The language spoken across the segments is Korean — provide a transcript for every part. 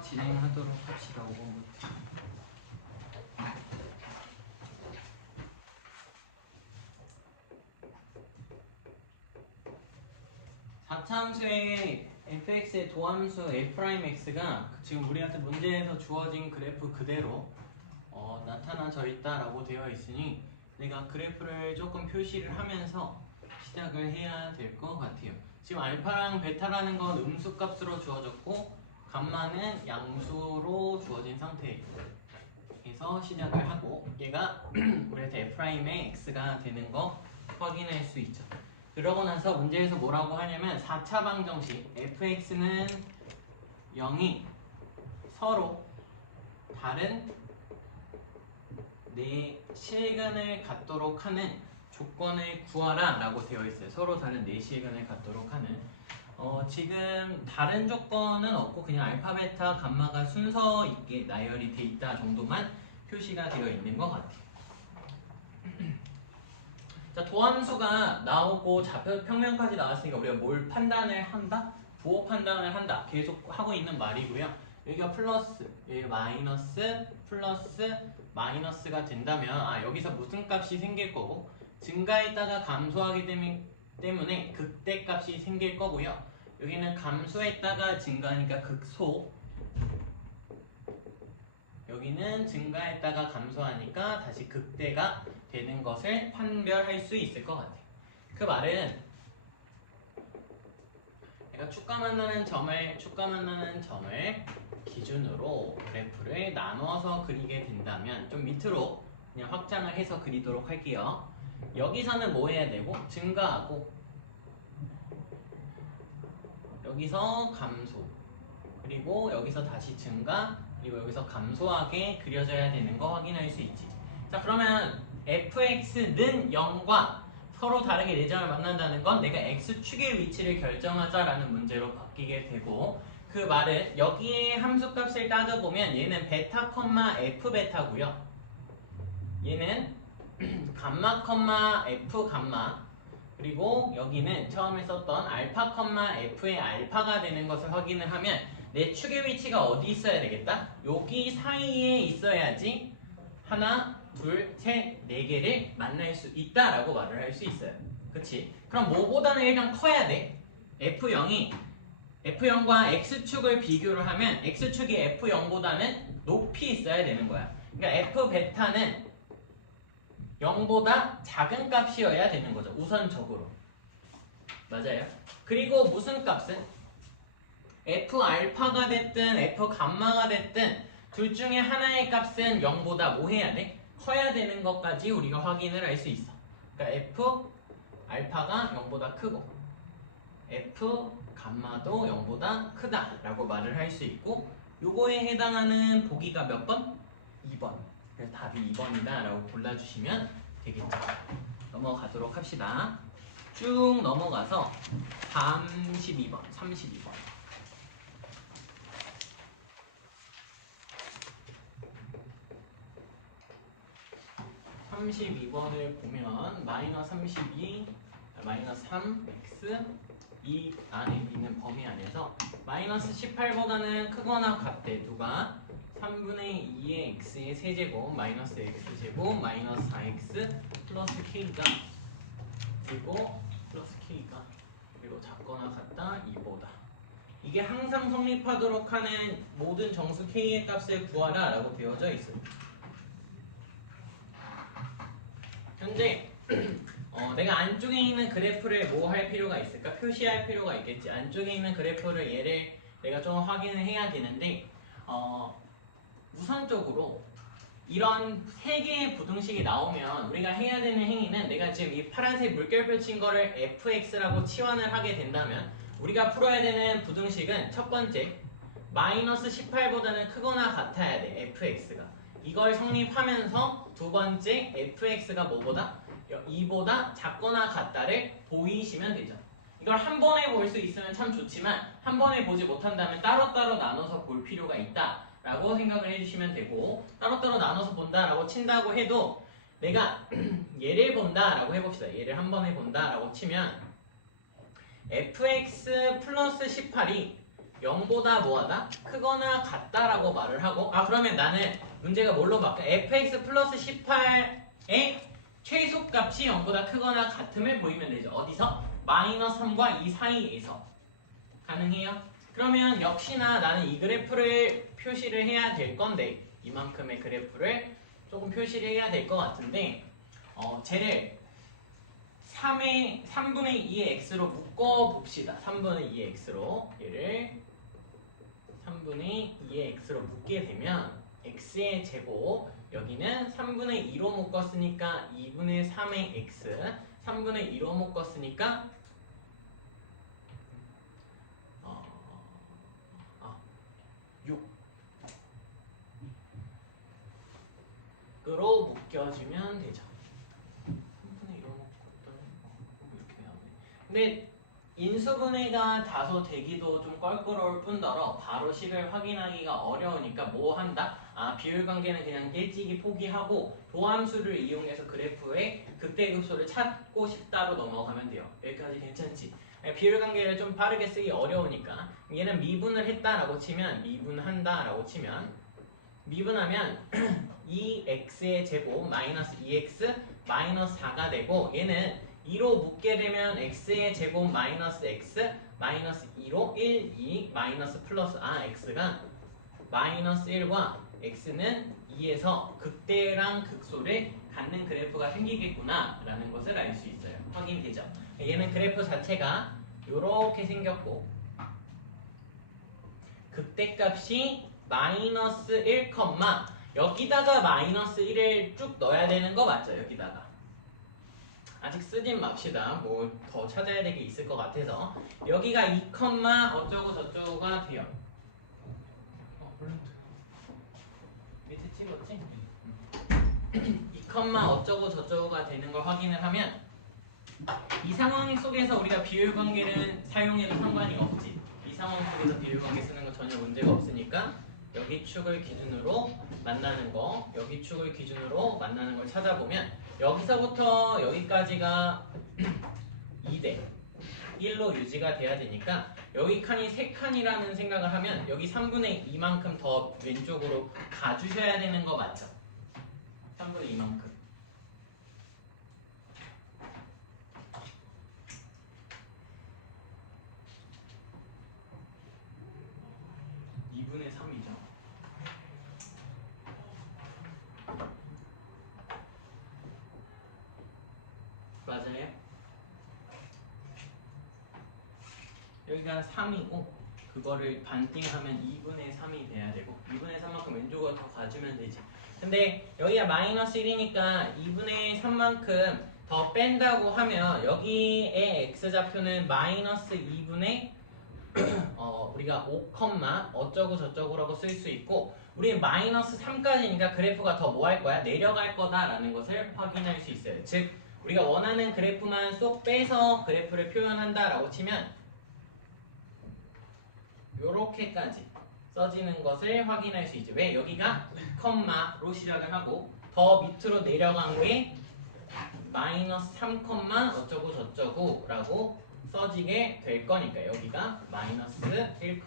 해서 진행하도록 합시다. 5번부터. 자차함수의 fx의 도함수 f'x가 지금 우리한테 문제에서 주어진 그래프 그대로 나타나져 있다라고 되어 있으니 내가 그래프를 조금 표시를 하면서 시작을 해야 될 것 같아요. 지금 알파랑 베타라는 건 음수값으로 주어졌고 감마는 양수로 주어진 상태에서 시작을 하고 얘가 우리한테 f'의 x가 되는 거 확인할 수 있죠. 그러고 나서 문제에서 뭐라고 하냐면 4차 방정식 fx는 0이 서로 다른 네 실근을 갖도록 하는 조건을 구하라 라고 되어 있어요. 서로 다른 네 실근을 갖도록 하는 지금 다른 조건은 없고 그냥 알파, 베타, 감마가 순서 있게 나열이 돼 있다 정도만 표시가 되어 있는 것 같아요. 자, 도함수가 나오고 좌표 평면까지 나왔으니까 우리가 뭘 판단을 한다? 부호 판단을 한다. 계속 하고 있는 말이고요. 여기가 플러스, 여기 마이너스, 플러스, 마이너스가 된다면 여기서 무슨 값이 생길 거고 증가했다가 감소하기 때문에 극대값이 생길 거고요. 여기는 감소했다가 증가하니까 극소, 여기는 증가했다가 감소하니까 다시 극대가 되는 것을 판별할 수 있을 것 같아요. 그 말은 내가 축과 만나는 점을 기준으로 그래프를 나눠서 그리게 된다면 좀 밑으로 그냥 확장을 해서 그리도록 할게요. 여기서는 뭐 해야 되고 증가하고 여기서 감소 그리고 여기서 다시 증가 그리고 여기서 감소하게 그려져야 되는 거 확인할 수 있지. 자, 그러면 fx는 0과 서로 다르게 4점을 만난다는 건 내가 x축의 위치를 결정하자라는 문제로 바뀌게 되고 그 말은 여기에 함수값을 따져보면 얘는 베타, f 베타고요. 얘는 감마, f 감마 그리고 여기는 처음에 썼던 알파, f의 알파가 되는 것을 확인을 하면 내 축의 위치가 어디 있어야 되겠다? 여기 사이에 있어야지 하나, 둘, 셋, 네 개를 만날 수 있다라고 말을 할 수 있어요. 그치? 그럼 뭐보다는 일단 커야 돼. F0과 X축을 비교를 하면 X축이 F0보다는 높이 있어야 되는 거야. 그러니까 F 베타는 0보다 작은 값이어야 되는 거죠. 우선적으로. 맞아요. 그리고 무슨 값은? F 알파가 됐든 F 감마가 됐든 둘 중에 하나의 값은 0보다 뭐 해야 돼? 커야 되는 것까지 우리가 확인을 할 수 있어. 그러니까 F 알파가 0보다 크고 F 감마도 0보다 크다라고 말을 할 수 있고 요거에 해당하는 보기가 몇 번? 2번. 그래서 답이 2번이다 라고 골라주시면 되겠죠. 넘어가도록 합시다. 쭉 넘어가서 32번. 32번을 보면 마이너스 32, 마이너스 3, x 이 안에 있는 범위 안에서 마이너스 18보다는 크거나 같대. 누가? 3분의 2의 x의 세제곱 마이너스 x제곱 마이너스 4x 플러스 k가 그리고 플러스 k가 그리고 작거나 같다 2보다. 이게 항상 성립하도록 하는 모든 정수 k의 값을 구하라 라고 되어져 있어요. 현재 내가 안쪽에 있는 그래프를 뭐 할 필요가 있을까? 표시할 필요가 있겠지. 안쪽에 있는 그래프를 얘를 내가 좀 확인을 해야 되는데 우선적으로 이런 세 개의 부등식이 나오면 우리가 해야 되는 행위는 내가 지금 이 파란색 물결표 친 거를 fx라고 치환을 하게 된다면 우리가 풀어야 되는 부등식은 첫 번째 마이너스 18보다는 크거나 같아야 돼. fx가. 이걸 성립하면서 두 번째 fx가 뭐보다? 2보다 작거나 같다를 보이시면 되죠. 이걸 한 번에 볼 수 있으면 참 좋지만 한 번에 보지 못한다면 따로따로 나눠서 볼 필요가 있다 라고 생각을 해주시면 되고 따로따로 나눠서 본다 라고 친다고 해도 내가 얘를 본다 라고 해봅시다. 얘를 한 번에 본다 라고 치면 fx 플러스 18이 0보다 뭐하다? 크거나 같다라고 말을 하고 그러면 나는 문제가 뭘로 바뀌어? fx 플러스 18의 최소값이 0보다 크거나 같음을 보이면 되죠. 어디서? 마이너스 3과 2 사이에서. 가능해요? 그러면 역시나 나는 이 그래프를 표시를 해야 될 건데 이만큼의 그래프를 조금 표시를 해야 될 것 같은데 쟤를 3분의 2의 x로 묶어봅시다. 3분의 2의 x로 얘를 3분의 2의 x로 묶게 되면 x의 제곱 여기는 3분의 2로 묶었으니까 2분의 3의 x 3분의 2로 묶었으니까 6으로 묶여주면 되죠. 3분의 2로 묶었더니 이렇게 나오네. 근데 인수분해가 다소 되기도 좀 껄끄러울 뿐더러 바로 식을 확인하기가 어려우니까 뭐 한다? 비율관계는 그냥 일찍이 포기하고 도함수를 이용해서 그래프의 극대극소를 찾고 싶다로 넘어가면 돼요. 여기까지 괜찮지? 비율관계를 좀 빠르게 쓰기 어려우니까 얘는 미분을 했다라고 치면 미분한다라고 치면 미분하면 2x의 제곱 마이너스 2x 마이너스 4가 되고 얘는 2로 묶게 되면 x의 제곱 마이너스 x 마이너스 2로 1, 2 마이너스 플러스 x가 마이너스 1과 x는 2에서 극대랑 극소를 갖는 그래프가 생기겠구나 라는 것을 알 수 있어요. 확인되죠? 얘는 그래프 자체가 이렇게 생겼고 극대값이 마이너스 1, 여기다가 마이너스 1을 쭉 넣어야 되는 거 맞죠? 여기다가 아직 쓰진 맙시다. 뭐 더 찾아야 될 게 있을 것 같아서 여기가 2, 어쩌고 저쩌고가 돼요. 밑에 찍었지? 2, 어쩌고 저쩌고가 되는 걸 확인을 하면 이 상황 속에서 우리가 비율 관계를 사용해도 상관이 없지. 이 상황 속에서 비율 관계 쓰는 건 전혀 문제가 없으니까 여기 축을 기준으로 만나는 거, 여기 축을 기준으로 만나는 걸 찾아보면 여기서부터 여기까지가 2대 1로 유지가 돼야 되니까 여기 칸이 3칸이라는 생각을 하면 여기 3분의 2만큼 더 왼쪽으로 가주셔야 되는 거 맞죠? 3분의 2만큼 2분의 3이죠. 맞아요? 여기가 3이고 그거를 반띵하면 2분의 3이 돼야 되고 2분의 3만큼 왼쪽으로 더 가주면 되지. 근데 여기가 마이너스 1이니까 2분의 3만큼 더 뺀다고 하면 여기의 x좌표는 마이너스 2분의 우리가 5, 어쩌고 저쩌고라고 쓸 수 있고 우리는 마이너스 3까지니까 그래프가 더 뭐 할 거야? 내려갈 거다라는 것을 확인할 수 있어요. 즉 우리가 원하는 그래프만 쏙 빼서 그래프를 표현한다라고 치면 요렇게까지 써지는 것을 확인할 수 있죠. 왜? 여기가 2로 시작을 하고 더 밑으로 내려간 게 마이너스 3, 어쩌고 저쩌고 라고 써지게 될 거니까 여기가 마이너스 1,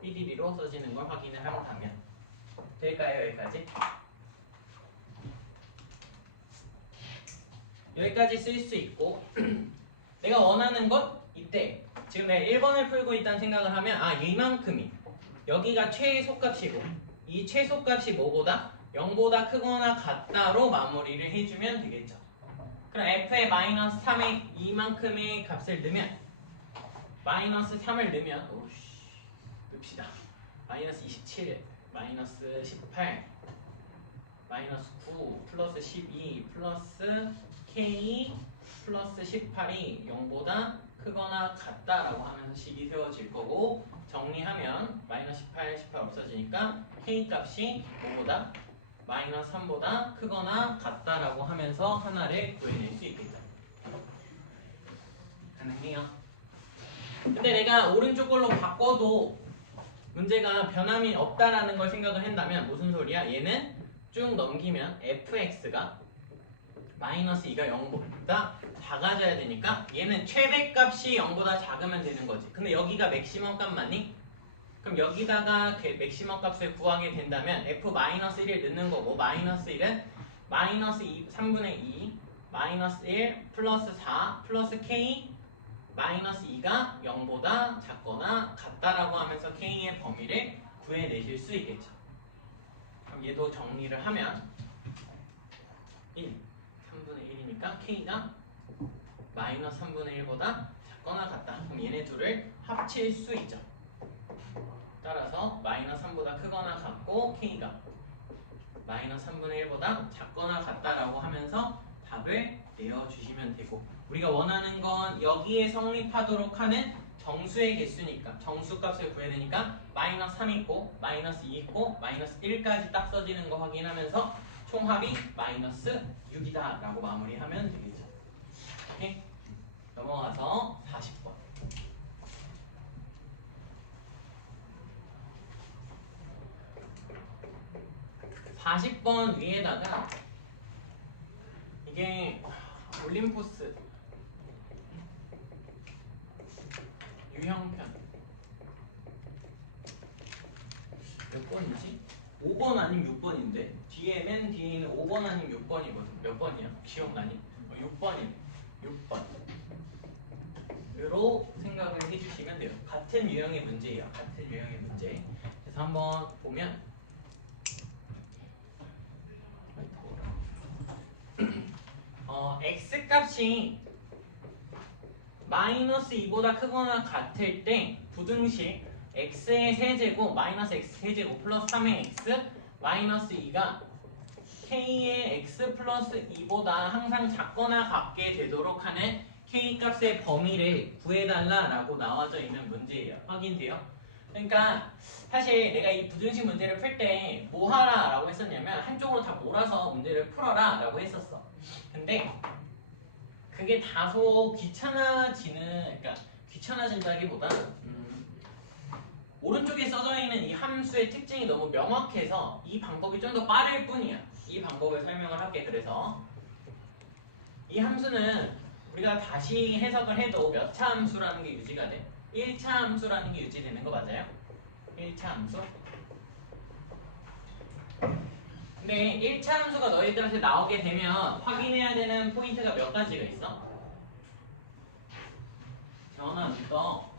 삐리리로 써지는 걸 확인을 한다면 될까요? 여기까지? 여기까지 쓸 수 있고 내가 원하는 것 이때 지금 내가 1번을 풀고 있다는 생각을 하면 이만큼이 여기가 최소값이고 이 최소값이 뭐보다 0보다 크거나 같다로 마무리를 해주면 되겠죠. 그럼 f의 마이너스 3의 이만큼의 값을 넣으면 마이너스 3을 넣으면 넣읍시다. 마이너스 27, 마이너스 18, 마이너스 9, 플러스 12, 플러스 k, 플러스 18이 0보다 크거나 같다라고 하면서 식이 세워질 거고 정리하면 마이너스 18, 18 없어지니까 k 값이 5보다 마이너스 3보다 크거나 같다라고 하면서 하나를 구해낼 수 있겠다. 가능해요. 근데 내가 오른쪽 걸로 바꿔도 문제가 변함이 없다라는 걸 생각을 한다면 무슨 소리야? 얘는 쭉 넘기면 fx가 마이너스 2가 0보다 작아져야 되니까 얘는 최대값이 0보다 작으면 되는 거지. 근데 여기가 맥시멈 값 맞니? 그럼 여기다가 그 맥시멈 값을 구하게 된다면 f-1을 넣는 거고, 마이너스 1은 마이너스 3분의 2 마이너스 1 플러스 4 플러스 k 마이너스 2가 0보다 작거나 같다라고 하면서 k의 범위를 구해내실 수 있겠죠. 그럼 얘도 정리를 하면 1, 3분의 1이니까 k가 마이너스 3분의 1보다 작거나 같다. 그럼 얘네 둘을 합칠 수 있죠. 따라서 마이너스 3보다 크거나 같고 k가 마이너스 3분의 1보다 작거나 같다라고 하면서 답을 내어주시면 되고, 우리가 원하는 건 여기에 성립하도록 하는 정수의 개수니까 정수 값을 구해야 되니까 마이너스 3 있고 마이너스 2 있고 마이너스 1까지 딱 써지는 거 확인하면서 총합이 마이너스 6이다 라고 마무리하면 되겠죠. 오케이? 넘어가서 40번. 40번 위에다가 이게 올림포스 유형편 몇 번이지? 5번 아니면 6번인데 뒤에 맨 뒤에 있는 5번 아니면 6번이거든. 몇 번이야? 기억나니? 6번이네. 6번으로 생각을 해주시면 돼요. 같은 유형의 문제예요. 같은 유형의 문제. 그래서 한번 보면 x 값이 마이너스 2보다 크거나 같을 때 부등식 x의 세제곱 마이너스 x 세제곱 플러스 3의 x 마이너스 2가 k의 x 플러스 2보다 항상 작거나 같게 되도록 하는 k 값의 범위를 구해달라라고 나와져 있는 문제예요. 확인돼요? 그러니까 사실 내가 이 부등식 문제를 풀 때 뭐 하라 라고 했었냐면 한쪽으로 다 몰아서 문제를 풀어라 라고 했었어. 근데 그게 다소 그러니까 귀찮아진다기보다 오른쪽에 써져 있는 이 함수의 특징이 너무 명확해서 이 방법이 좀 더 빠를 뿐이야. 이 방법을 설명을 할게. 그래서 이 함수는 우리가 다시 해석을 해도 몇 차 함수라는 게 유지가 돼? 1차 함수라는 게 유지되는 거 맞아요? 1차 함수? 근데 1차 함수가 너희들한테 나오게 되면 확인해야 되는 포인트가 몇 가지가 있어? 재원아, 너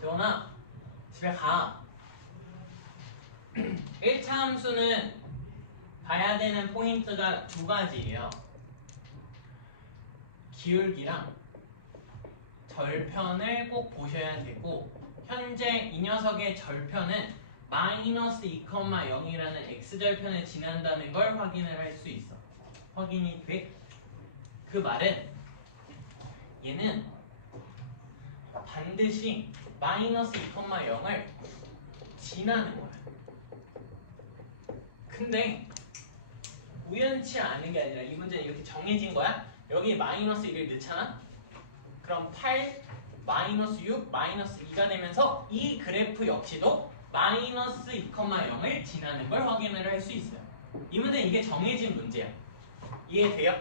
재원아, 집에 가. 1차 함수는 봐야 되는 포인트가 두 가지예요. 기울기랑 절편을 꼭 보셔야 되고, 현재 이 녀석의 절편은 마이너스 2,0이라는 x절편을 지난다는 걸 확인을 할 수 있어. 확인이 돼? 그 말은 얘는 반드시 마이너스 2,0을 지나는 거야. 근데 우연치 않은 게 아니라 이 문제는 이렇게 정해진 거야. 여기 마이너스 1을 넣잖아? 그럼 8, 마이너스 6, 마이너스 2가 되면서 이 그래프 역시도 마이너스 2,0을 지나는 걸 확인을 할 수 있어요. 이 문제는 이게 정해진 문제야. 이해돼요?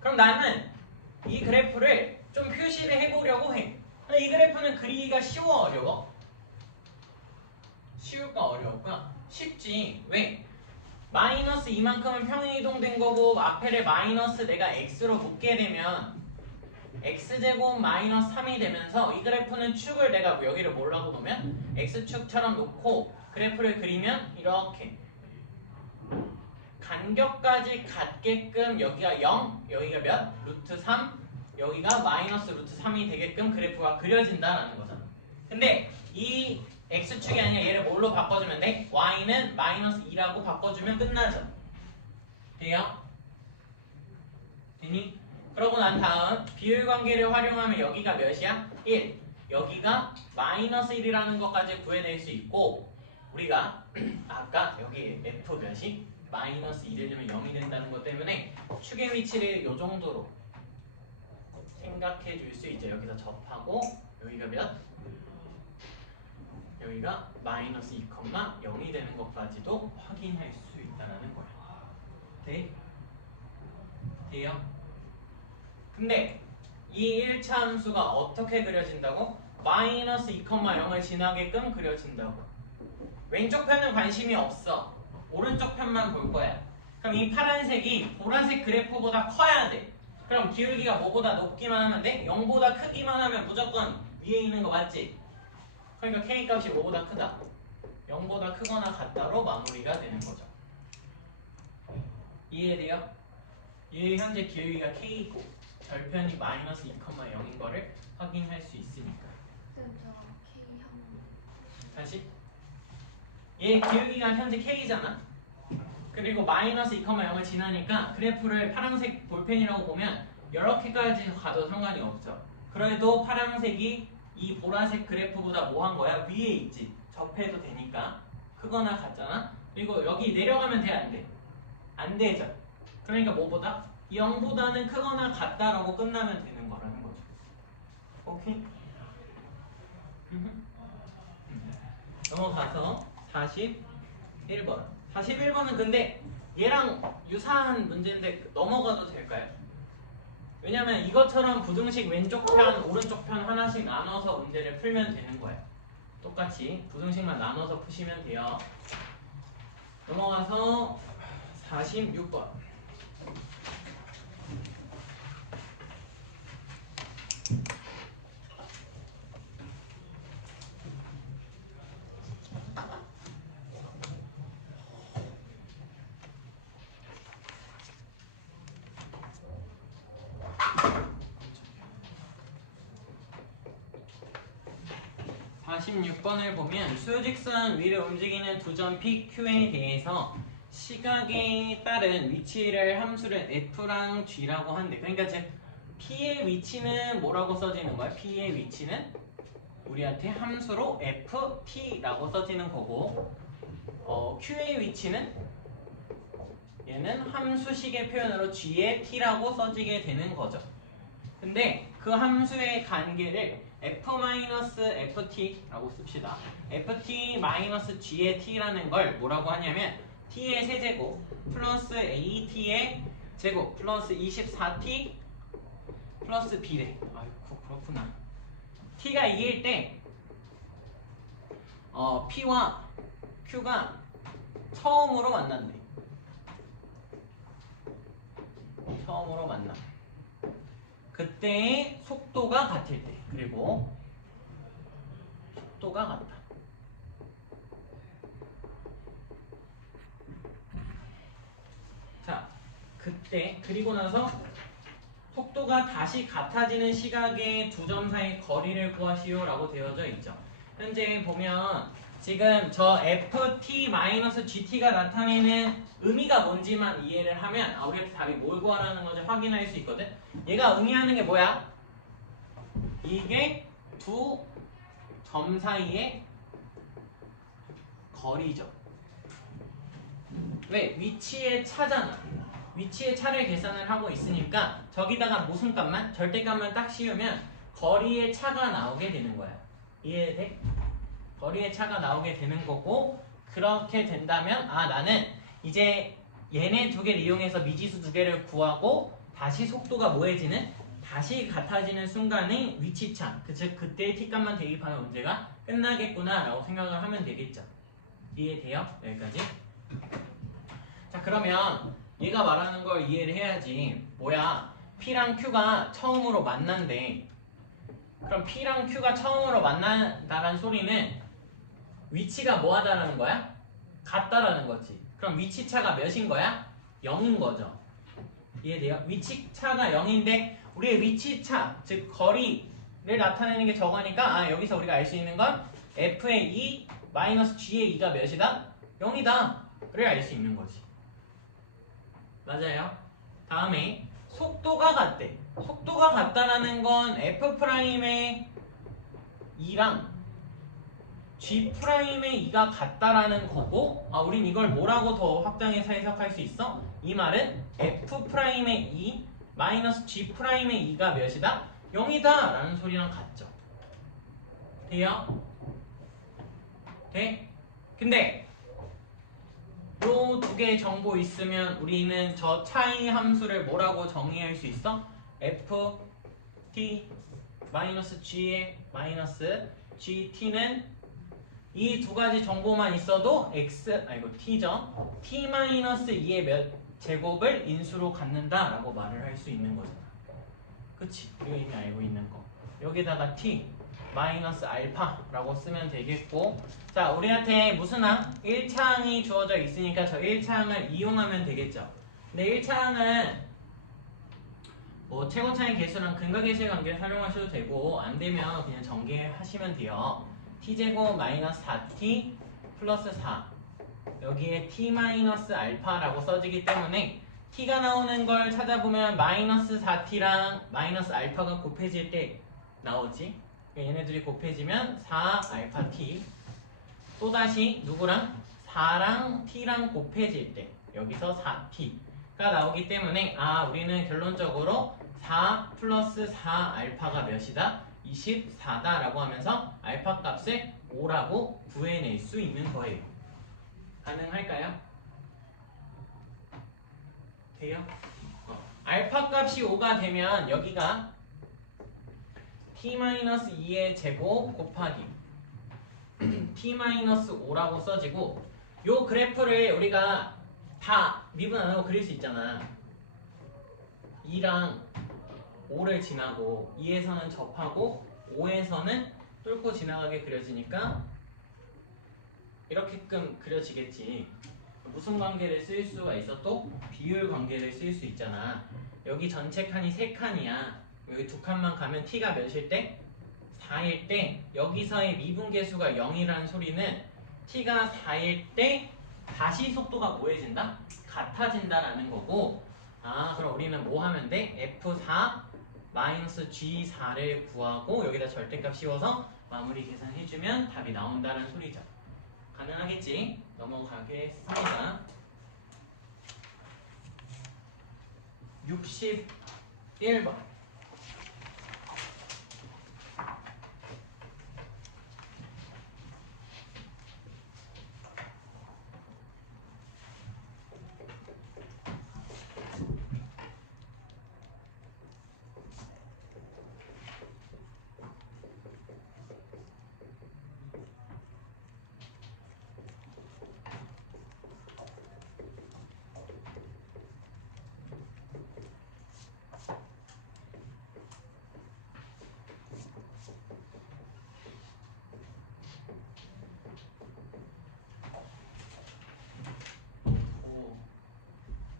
그럼 나는 이 그래프를 좀 표시를 해보려고 해. 이 그래프는 그리기가 쉬워, 어려워? 쉬울까, 어려울까? 쉽지. 왜? 마이너스 이만큼은 평행이동된 거고 앞에를 마이너스 내가 x로 묶게 되면 x제곱 마이너스 3이 되면서 이 그래프는 축을 내가 여기를 뭐라고 놓으면 x축처럼 놓고 그래프를 그리면 이렇게 간격까지 같게끔 여기가 0, 여기가 몇? 루트 3, 여기가 마이너스 루트 3이 되게끔 그래프가 그려진다라는 거잖아. 근데 이 x축이 아니라 얘를 뭘로 바꿔주면 돼? y는 마이너스 2라고 바꿔주면 끝나죠. 돼요? 되니? 그러고 난 다음 비율관계를 활용하면 여기가 몇이야? 1. 여기가 마이너스 1이라는 것까지 구해낼 수 있고, 우리가 아까 여기 f 몇이? 마이너스 2를 넣으면 0이 된다는 것 때문에 축의 위치를 이 정도로 생각해 줄 수 있죠. 여기서 접하고 여기가 몇? 여기가 마이너스 2,0이 되는 것까지도 확인할 수 있다는 거야. 네? 돼요? 근데 이 1차 함수가 어떻게 그려진다고? 마이너스 2,0을 지나게끔 그려진다고. 왼쪽 편은 관심이 없어. 오른쪽 편만 볼 거야. 그럼 이 파란색이 보라색 그래프보다 커야 돼. 그럼 기울기가 뭐보다 높기만 하면 돼? 0보다 크기만 하면 무조건 위에 있는 거 맞지? 그러니까 K값이 뭐보다 크다? 0보다 크거나 같다로 마무리가 되는 거죠. 이해돼요? 얘 현재 기울기가 K이고 절편이 마이너스 2,0인 거를 확인할 수 있으니까. 다시 얘 기울기가 현재 K잖아. 그리고 마이너스 2,0을 지나니까 그래프를 파란색 볼펜이라고 보면 이렇게까지 가도 상관이 없죠. 그래도 파란색이 이 보라색 그래프보다 뭐 한 거야? 위에 있지. 접해도 되니까 크거나 같잖아. 그리고 여기 내려가면 돼? 안 돼? 안 되죠. 그러니까 뭐보다? 0보다는 크거나 같다라고 끝나면 되는 거라는 거죠. 오케이? 넘어가서 41번. 41번은 근데 얘랑 유사한 문제인데 넘어가도 될까요? 왜냐면 이것처럼 부등식 왼쪽 편, 오른쪽 편 하나씩 나눠서 문제를 풀면 되는 거예요. 똑같이 부등식만 나눠서 푸시면 돼요. 넘어가서 46번. 을 보면 수직선 위를 움직이는 두 점 P, Q에 대해서 시각에 따른 위치를 함수를 F랑 G라고 한대. 그러니까 즉 P의 위치는 뭐라고 써지는 거야? P의 위치는 우리한테 함수로 FT라고 써지는 거고 Q의 위치는 얘는 함수식의 표현으로 G의 T라고 써지게 되는 거죠. 근데 그 함수의 관계를 F-FT라고 씁시다. FT-G의 T라는 걸 뭐라고 하냐면 T의 세제곱 플러스 AT의 제곱 플러스 24T 플러스 B래. 아이고 그렇구나. T가 2일 때 P와 Q가 처음으로 만난대. 처음으로 만나. 그때의 속도가 같을 때. 그리고 속도가 같다. 자, 그때 그리고 나서 속도가 다시 같아지는 시각의 두 점 사이 거리를 구하시오 라고 되어져 있죠. 현재 보면 지금 저 FT-GT가 나타내는 의미가 뭔지만 이해를 하면 우리한테 답이 뭘 구하라는 건지 확인할 수 있거든. 얘가 의미하는 게 뭐야? 이게 두 점 사이의 거리죠. 왜? 위치의 차잖아. 위치의 차를 계산을 하고 있으니까 저기다가 무슨 값만? 절대값만 딱 씌우면 거리의 차가 나오게 되는 거야. 이해돼? 거리의 차가 나오게 되는 거고, 그렇게 된다면 나는 이제 얘네 두 개를 이용해서 미지수 두 개를 구하고 다시 속도가 뭐해지는? 다시 같아지는 순간의 위치차, 즉 그때의 t값만 대입하는 문제가 끝나겠구나 라고 생각을 하면 되겠죠. 이해돼요? 여기까지. 자, 그러면 얘가 말하는 걸 이해를 해야지. 뭐야, P랑 Q가 처음으로 만난대. 그럼 P랑 Q가 처음으로 만난다는 소리는 위치가 뭐하다라는 거야? 같다라는 거지. 그럼 위치차가 몇인 거야? 0인 거죠. 이해돼요? 위치차가 0인데 우리의 위치차, 즉 거리를 나타내는 게 저거니까 여기서 우리가 알 수 있는 건 F의 2 마이너스 G의 2가 몇이다? 0이다. 그래 알 수 있는 거지. 맞아요. 다음에 속도가 같대. 속도가 같다라는 건 F'의 2랑 G'의 2가 같다라는 거고, 우린 이걸 뭐라고 더 확장해서 해석할 수 있어? 이 말은 F'의 2 마이너스 G'의 2가 몇이다? 0이다 라는 소리랑 같죠. 돼요? 돼? 근데 요 두 개의 정보 있으면 우리는 저 차이 함수를 뭐라고 정의할 수 있어? f t 마이너스 g의 마이너스 gt는 이 두 가지 정보만 있어도 t죠. t 마이너스 2의 몇 제곱을 인수로 갖는다라고 말을 할 수 있는 거잖아. 그치? 우리가 이미 알고 있는 거. 여기다가 t 마이너스 알파라고 쓰면 되겠고, 자, 우리한테 무슨 항? 1차항이 주어져 있으니까 저 1차항을 이용하면 되겠죠. 근데 1차항은 뭐 최고차의 개수랑 근각계수의 관계를 활용하셔도 되고, 안 되면 그냥 전개하시면 돼요. t제곱 마이너스 4t 플러스 4, 여기에 t 마이너스 알파라고 써지기 때문에 t가 나오는 걸 찾아보면 마이너스 4t랑 마이너스 알파가 곱해질 때 나오지. 얘네들이 곱해지면 4 알파 t, 또다시 누구랑? 4랑 t랑 곱해질 때 여기서 4t가 나오기 때문에 우리는 결론적으로 4 플러스 4 알파가 몇이다? 24다 라고 하면서 알파 값을 5라고 구해낼 수 있는 거예요. 가능할까요? 돼요? 알파 값이 5가 되면 여기가 t-2의 제곱 곱하기 t-5라고 써지고, 요 그래프를 우리가 다 미분 안 하고 그릴 수 있잖아. 2랑 5를 지나고 2에서는 접하고 5에서는 뚫고 지나가게 그려지니까 이렇게끔 그려지겠지. 무슨 관계를 쓸 수가 있어? 또 비율 관계를 쓸 수 있잖아. 여기 전체 칸이 3칸이야. 여기 2칸만 가면 t가 몇일 때? 4일 때 여기서의 미분계수가 0이라는 소리는 t가 4일 때 다시 속도가 뭐해진다? 같아진다라는 거고, 그럼 우리는 뭐 하면 돼? f4 마이너스 g4를 구하고 여기다 절대값 씌워서 마무리 계산해주면 답이 나온다는 소리죠. 가능하겠지? 넘어가겠습니다. 61번.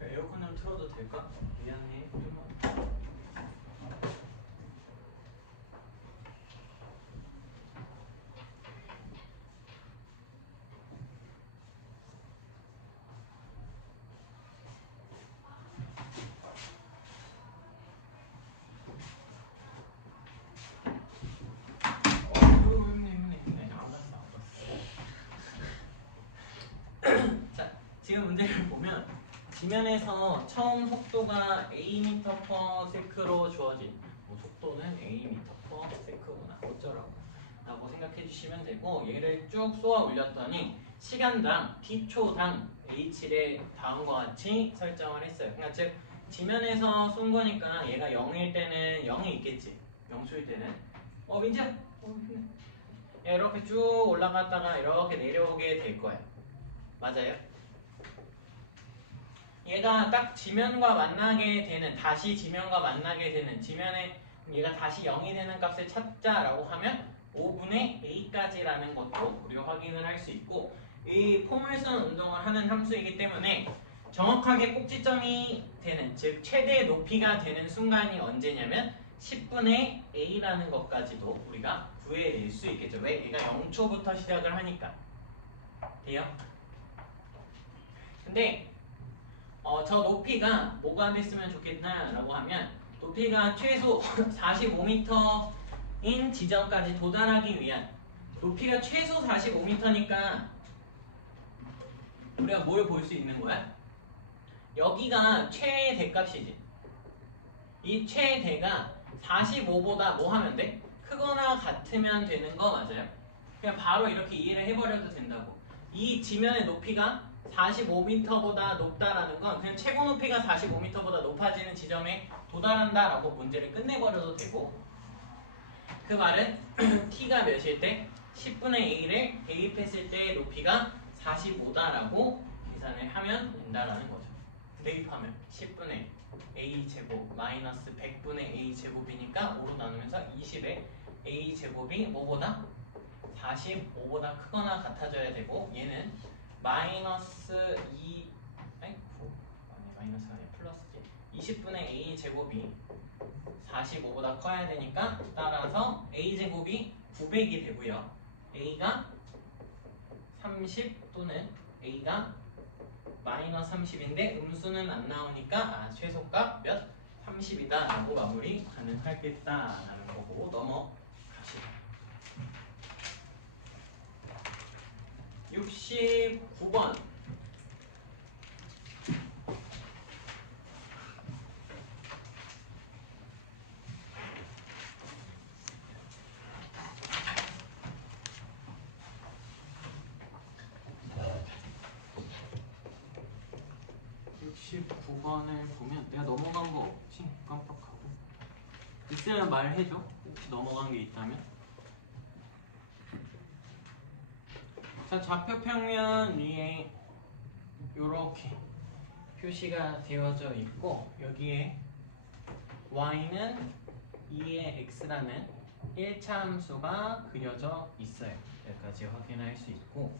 에어컨을 틀어도 될까? 미안해. 좀만. 자, 지금 문제를 보면 지면에서 처음 속도가 a m/s로 주어진, 속도는 a m/s구나 어쩌라고 라고 생각해 주시면 되고, 얘를 쭉 쏘아 올렸더니 시간당 t초당 h를 다음과 같이 설정을 했어요. 그러니까 즉 지면에서 쏜 거니까 얘가 0일 때는 0이 있겠지. 명수일 때는 민지야 이렇게 쭉 올라갔다가 이렇게 내려오게 될 거야. 맞아요? 얘가 딱 지면과 만나게 되는, 다시 지면과 만나게 되는, 지면에 얘가 다시 0이 되는 값을 찾자라고 하면 5분의 a까지라는 것도 우리가 확인을 할 수 있고, 이 포물선 운동을 하는 함수이기 때문에 정확하게 꼭지점이 되는, 즉 최대 높이가 되는 순간이 언제냐면 10분의 a라는 것까지도 우리가 구해낼 수 있겠죠. 왜? 얘가 0초부터 시작을 하니까. 돼요? 근데 저 높이가 뭐가 됐으면 좋겠나라고 하면, 높이가 최소 45m인 지점까지 도달하기 위한, 높이가 최소 45m니까 우리가 뭘 볼 수 있는 거야? 여기가 최대값이지. 이 최대가 45보다 뭐 하면 돼? 크거나 같으면 되는 거 맞아요? 그냥 바로 이렇게 이해를 해버려도 된다고. 이 지면의 높이가 45m보다 높다라는 건 그냥 최고 높이가 45m보다 높아지는 지점에 도달한다라고 문제를 끝내버려도 되고, 그 말은 t가 몇일 때 10분의 a를 대입했을 때의 높이가 45다라고 계산을 하면 된다라는 거죠. 대입하면 10분의 a 제곱 마이너스 100분의 a 제곱이니까 5로 나누면서 20의 a 제곱이 뭐보다? 45보다 크거나 같아져야 되고, 얘는 마이너스 2 아니 9 아니 마이너스가 아니라 플러스지. 20분의 a 제곱이 45보다 커야 되니까 따라서 a 제곱이 900이 되고요. a가 30 또는 a가 마이너스 30인데 음수는 안 나오니까 최소값 몇? 30이다 라고 마무리 가능하겠다라는 거고 넘어갑시다. 69번. 을 보면 내가 넘어간 거 없지? 깜빡하고 있으면 말해줘. 혹시 넘어간 게 있다면. 자, 좌표평면 위에 요렇게 표시가 되어져 있고, 여기에 y는 2의 x라는 1차 함수가 그려져 있어요. 여기까지 확인할 수 있고,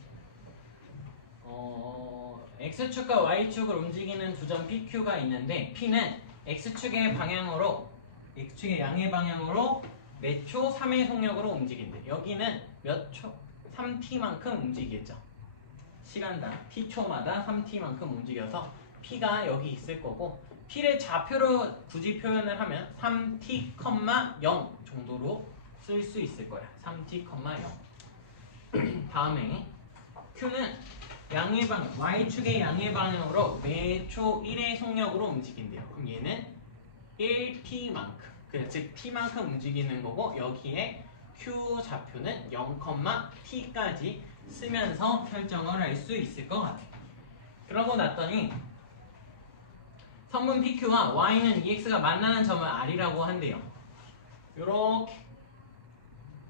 x축과 y축을 움직이는 두 점 PQ가 있는데, P는 x축의 방향으로, x축의 양의 방향으로 몇 초 3의 속력으로 움직인대. 여기는 몇 초? 3t만큼 움직이겠죠. 시간당 t초마다 3t만큼 움직여서 P가 여기 있을 거고, P를 좌표로 굳이 표현을 하면 3t, 0 정도로 쓸 수 있을 거야. 3t, 0. 다음에 Q는 양의 방향, y축의 양의 방향으로 매초 1의 속력으로 움직인대요. 그럼 얘는 1t만큼, 즉 t만큼 움직이는 거고, 여기에 Q 좌표는 0,t까지 쓰면서 설정을 할 수 있을 것 같아요. 그러고 났더니 선분 PQ와 y는 EX가 만나는 점을 R이라고 한대요. 요렇게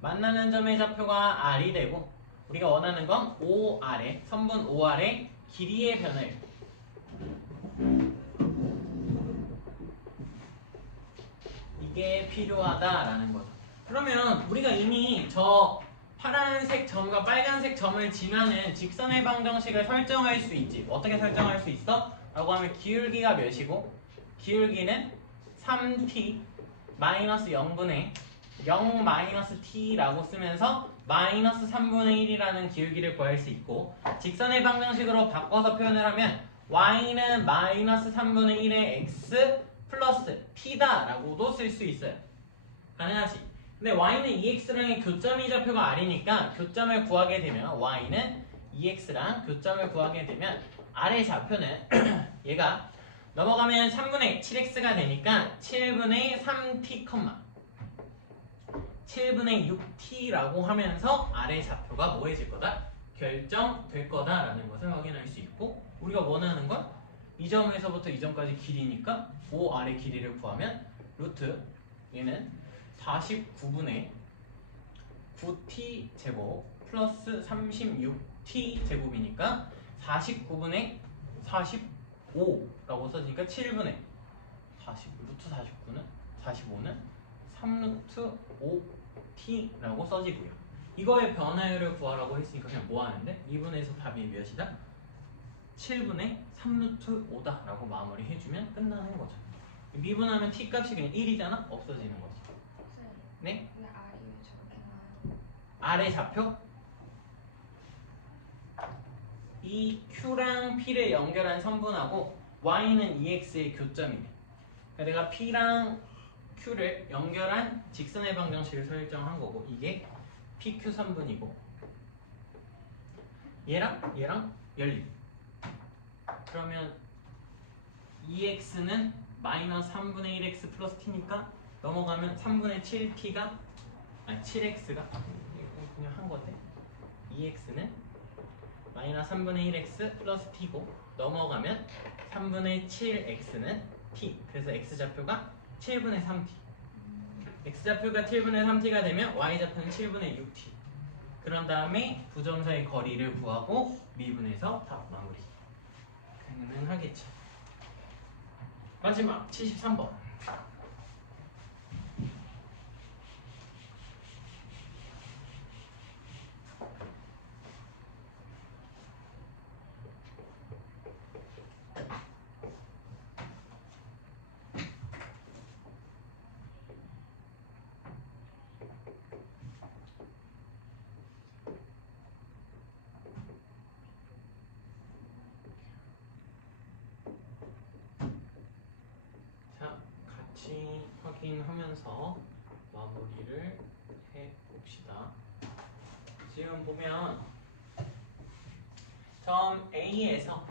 만나는 점의 좌표가 R이 되고, 우리가 원하는 건 OR의 선분 OR의 길이의 변을 이게 필요하다라는 거죠. 그러면 우리가 이미 저 파란색 점과 빨간색 점을 지나는 직선의 방정식을 설정할 수 있지. 어떻게 설정할 수 있어? 라고 하면 기울기가 몇이고, 기울기는 3t 마이너스 0분의 0 마이너스 t라고 쓰면서 마이너스 3분의 1이라는 기울기를 구할 수 있고, 직선의 방정식으로 바꿔서 표현을 하면 y는 마이너스 3분의 1의 x 플러스 t다 라고도 쓸 수 있어요. 가능하지? 근데 y는 ex랑의 교점이 좌표가 r이니까 교점을 구하게 되면, y는 ex랑 교점을 구하게 되면 r의 좌표는 얘가 넘어가면 3분의 7x가 되니까 7분의 3t, 7분의 6t라고 하면서 R의 좌표가 뭐해질 거다? 결정될 거다라는 것을 확인할 수 있고, 우리가 원하는 건 이 점에서부터 이 점까지 길이니까 5R의 길이를 구하면 루트 얘는 49분의 9t 제곱 플러스 36t 제곱이니까 49분의 45라고 써지니까 7분의 40 루트 49는 45는 3루트 5t라고 써지고요. 이거의 변화율을 구하라고 했으니까 그냥 뭐 하는데 2분에서 답이 몇이다? 7분의 3루트 5다 라고 마무리 해주면 끝나는 거죠. 미분하면 t 값이 그냥 1이잖아? 없어지는 거지. 네? 왜 R이 왜 저렇게 나와요? R의 좌표? 이 Q랑 P를 연결한 선분하고 Y는 EX의 교점이네. 그러니까 내가 P랑 Q를 연결한 직선의 방정식을 설정한 거고, 이게 PQ 선분이고, 얘랑 열림. 그러면 EX는 마이너스 3분의 1X 플러스 T니까 넘어가면 3분의 7T가, 아니 7X가 그냥 한 건데, EX는 마이너스 3분의 1x 플러스 t고 넘어가면 3분의 7x는 t. 그래서 x좌표가 7분의 3t. x좌표가 7분의 3t가 되면 y좌표는 7분의 6t. 그런 다음에 두 점 사이 거리를 구하고 미분해서 답 마무리. 가능하겠죠. 마지막 73번. 자, 같이 확인하면서 마무리를 해봅시다. 지금 보면 점 A에서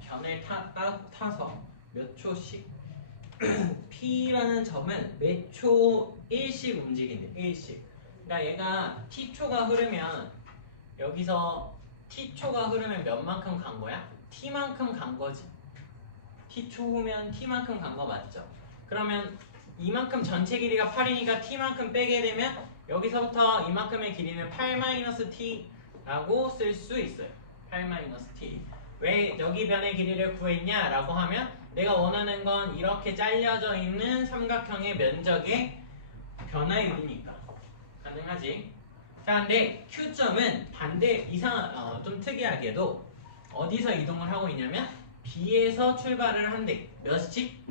변을 타서 몇 초씩 P라는 점은 몇 초 1씩 움직인대. 1씩. 그러니까 얘가 T초가 흐르면 여기서 T초가 흐르면 몇 만큼 간 거야? T만큼 간 거지. T초 후면 T만큼 간 거 맞죠? 그러면 이만큼 전체 길이가 8이니까 T만큼 빼게 되면 여기서부터 이만큼의 길이는 8-T라고 쓸 수 있어요. 8-T. 왜 여기 변의 길이를 구했냐? 라고 하면 내가 원하는 건 이렇게 잘려져 있는 삼각형의 면적의 변화율이니까 가능하지? 자, 근데 Q점은 반대 좀 특이하게도 어디서 이동을 하고 있냐면 B에서 출발을 한대. 몇씩?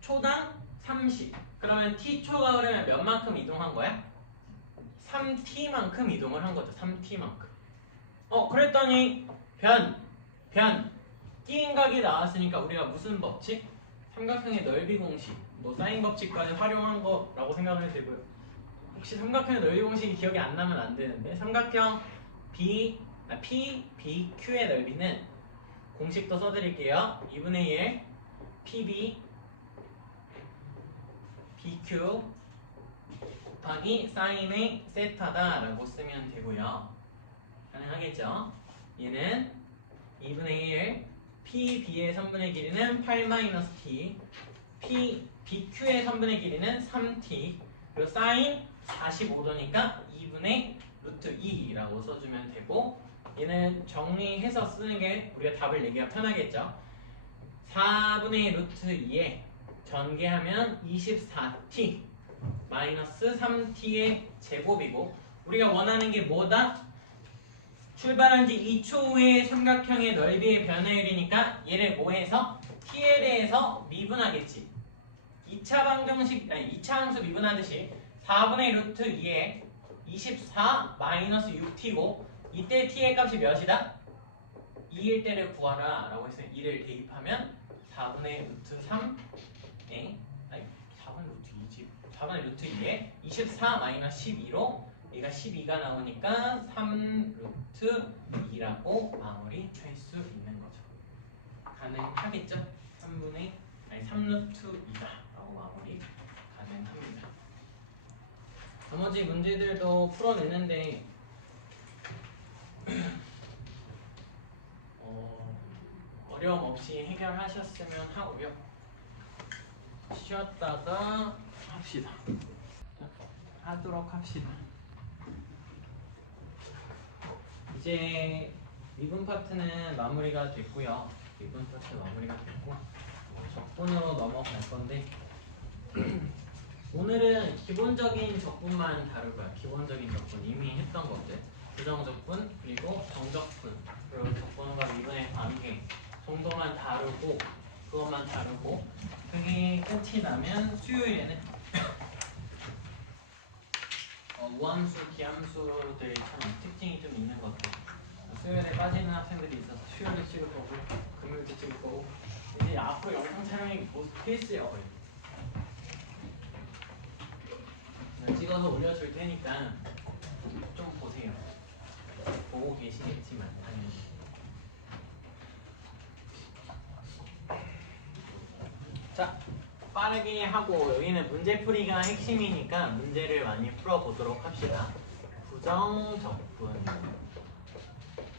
초당 30. 그러면 T초가 흐르면 몇 만큼 이동한 거야? 3T만큼 이동을 한 거죠. 3T만큼. 그랬더니 끼인각이 나왔으니까 우리가 무슨 법칙? 삼각형의 넓이 공식, 뭐 사인 법칙까지 활용한 거라고 생각을 되고요. 혹시 삼각형의 넓이 공식이 기억이 안 나면 안 되는데 삼각형 P, BQ의 넓이는 공식도 써드릴게요. 2분의 1 PB BQ 곱하기 사인의 세타다 라고 쓰면 되고요. 가능하겠죠? 얘는 2분의 1 PB의 3분의 길이는 8-T BQ의 3분의 길이는 3T 그리고 사인 45도니까 2분의 루트 2라고 써주면 되고 얘는 정리해서 쓰는 게 우리가 답을 내기가 편하겠죠. 4분의 루트 2에 전개하면 24t 마이너스 3t의 제곱이고 우리가 원하는 게 뭐다? 출발한 지 2초 후에 삼각형의 넓이의 변화율이니까 얘를 뭐 해서? t에 대해서 미분하겠지. 2차 함수 미분하듯이 4분의 루트 2에 24 마이너스 6t고 이때 t의 값이 몇이다? 2일 때를 구하라 라고 했어요. 2를 대입하면 4분의 루트 3에 4분의 루트 2에 24 마이너스 12로 얘가 12가 나오니까 3 루트 2라고 마무리할 수 있는 거죠. 가능하겠죠? 3 루트 2다 라고 마무리 가능합니다. 나머지 문제들도 풀어내는데 어려움 없이 해결하셨으면 하고요. 쉬었다가 합시다. 하도록 합시다. 이제 미분 파트는 마무리가 됐고요. 미분 파트 마무리가 됐고 적분으로 넘어갈 건데 오늘은 기본적인 적분만 다룰 거야. 기본적인 적분 이미 했던 것들 부정적분 그리고 정적분 그리고 적분과 미분의 관계 정도만 다루고 그것만 다루고 그게 끝이 나면 수요일에는 우함수, 기함수들처럼 특징이 좀 있는 것들 수요일에 빠지는 학생들이 있어서 수요일에 찍을 거고 금요일에 찍을 거고 이제 앞으로 영상 촬영이 뭐 필수예요 거의. 찍어서 올려줄 테니까 좀 보세요. 보고 계시겠지만 당연히. 자, 빠르게 하고 여기는 문제풀이가 핵심이니까 문제를 많이 풀어보도록 합시다. 부정적분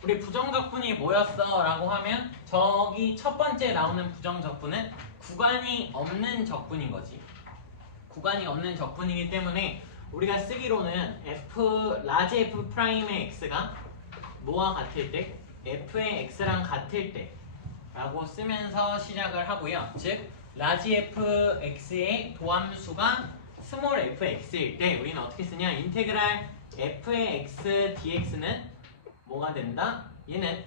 우리 부정적분이 뭐였어? 라고 하면 저기 첫 번째 나오는 부정적분은 구간이 없는 적분인 거지. 구간이 없는 적분이기 때문에 우리가 쓰기로는 라지 F 프라임의 X가 뭐와 같을 때? F의 X랑 같을 때 라고 쓰면서 시작을 하고요. 즉 라지 fx의 도함수가 스몰 fx일 때 우리는 어떻게 쓰냐? 인테그랄 f의 x dx는 뭐가 된다? 얘는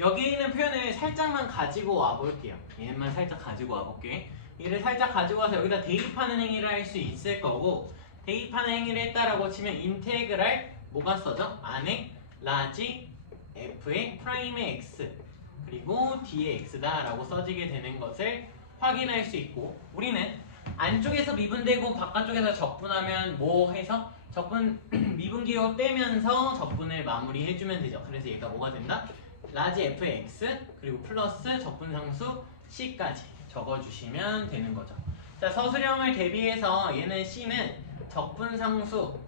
여기 있는 표현을 살짝만 가지고 와볼게요. 얘만 살짝 가지고 와볼게. 얘를 살짝 가지고 와서 여기다 대입하는 행위를 할 수 있을 거고, 대입하는 행위를 했다라고 치면 인테그랄 뭐가 써져? 안에 라지 f의 프라임의 x 그리고 d의 x다 라고 써지게 되는 것을 확인할 수 있고, 우리는 안쪽에서 미분되고 바깥쪽에서 적분하면 뭐 해서 적분 미분기호 떼면서 적분을 마무리해주면 되죠. 그래서 얘가 뭐가 된다? 라지 f의 x 그리고 플러스 적분상수 c까지 적어주시면 되는 거죠. 자, 서술형을 대비해서 얘는 c는 적분상수라고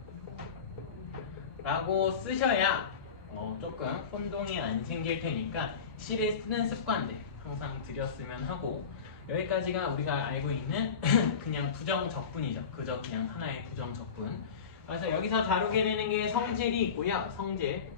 쓰셔야 조금 혼동이 안 생길 테니까 c를 쓰는 습관들 항상 들였으면 하고, 여기까지가 우리가 알고 있는 그냥 부정적분이죠. 그저 그냥 하나의 부정적분. 그래서 여기서 다루게 되는 게 성질이 있고요. 성질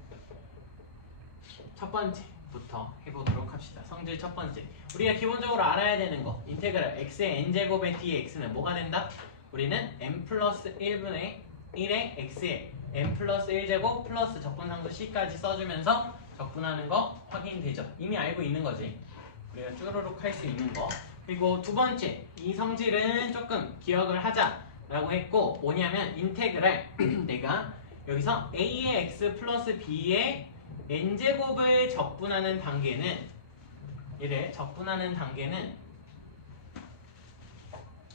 첫 번째부터 해보도록 합시다. 성질 첫 번째. 우리가 기본적으로 알아야 되는 거. 인테그랄 x의 n제곱의 dx는 뭐가 된다? 우리는 n 플러스 1분의 1의 x의 n 플러스 1제곱 플러스 적분상수 c까지 써주면서 적분하는 거 확인되죠. 이미 알고 있는 거지. 우리가 쭈루룩 할 수 있는 거. 그리고 두 번째, 이 성질은 조금 기억을 하자라고 했고, 뭐냐면 인테그랄 내가 여기서 a의 x 플러스 b의 n제곱을 적분하는 단계는, 얘를 적분하는 단계는